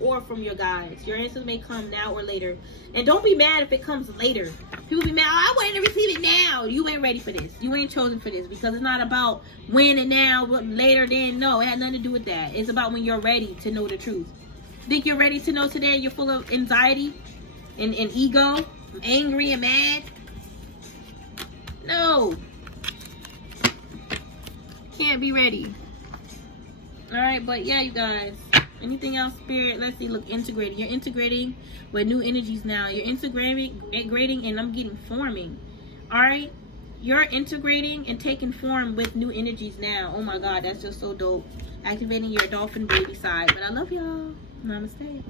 or from your guides. Your answers may come now or later. And don't be mad if it comes later. People be mad, oh, I wanted to receive it now. You ain't ready for this. You ain't chosen for this, because it's not about when and now, but later then. No, it had nothing to do with that. It's about when you're ready to know the truth. Think you're ready to know today? You're full of anxiety and ego, angry and mad? No. Can't be ready. Alright, but yeah, you guys. Anything else, Spirit? Let's see. Look, integrating. You're integrating with new energies now. You're integrating, and I'm getting forming. Alright? You're integrating and taking form with new energies now. Oh my God, that's just so dope. Activating your dolphin baby side. But I love y'all. Namaste.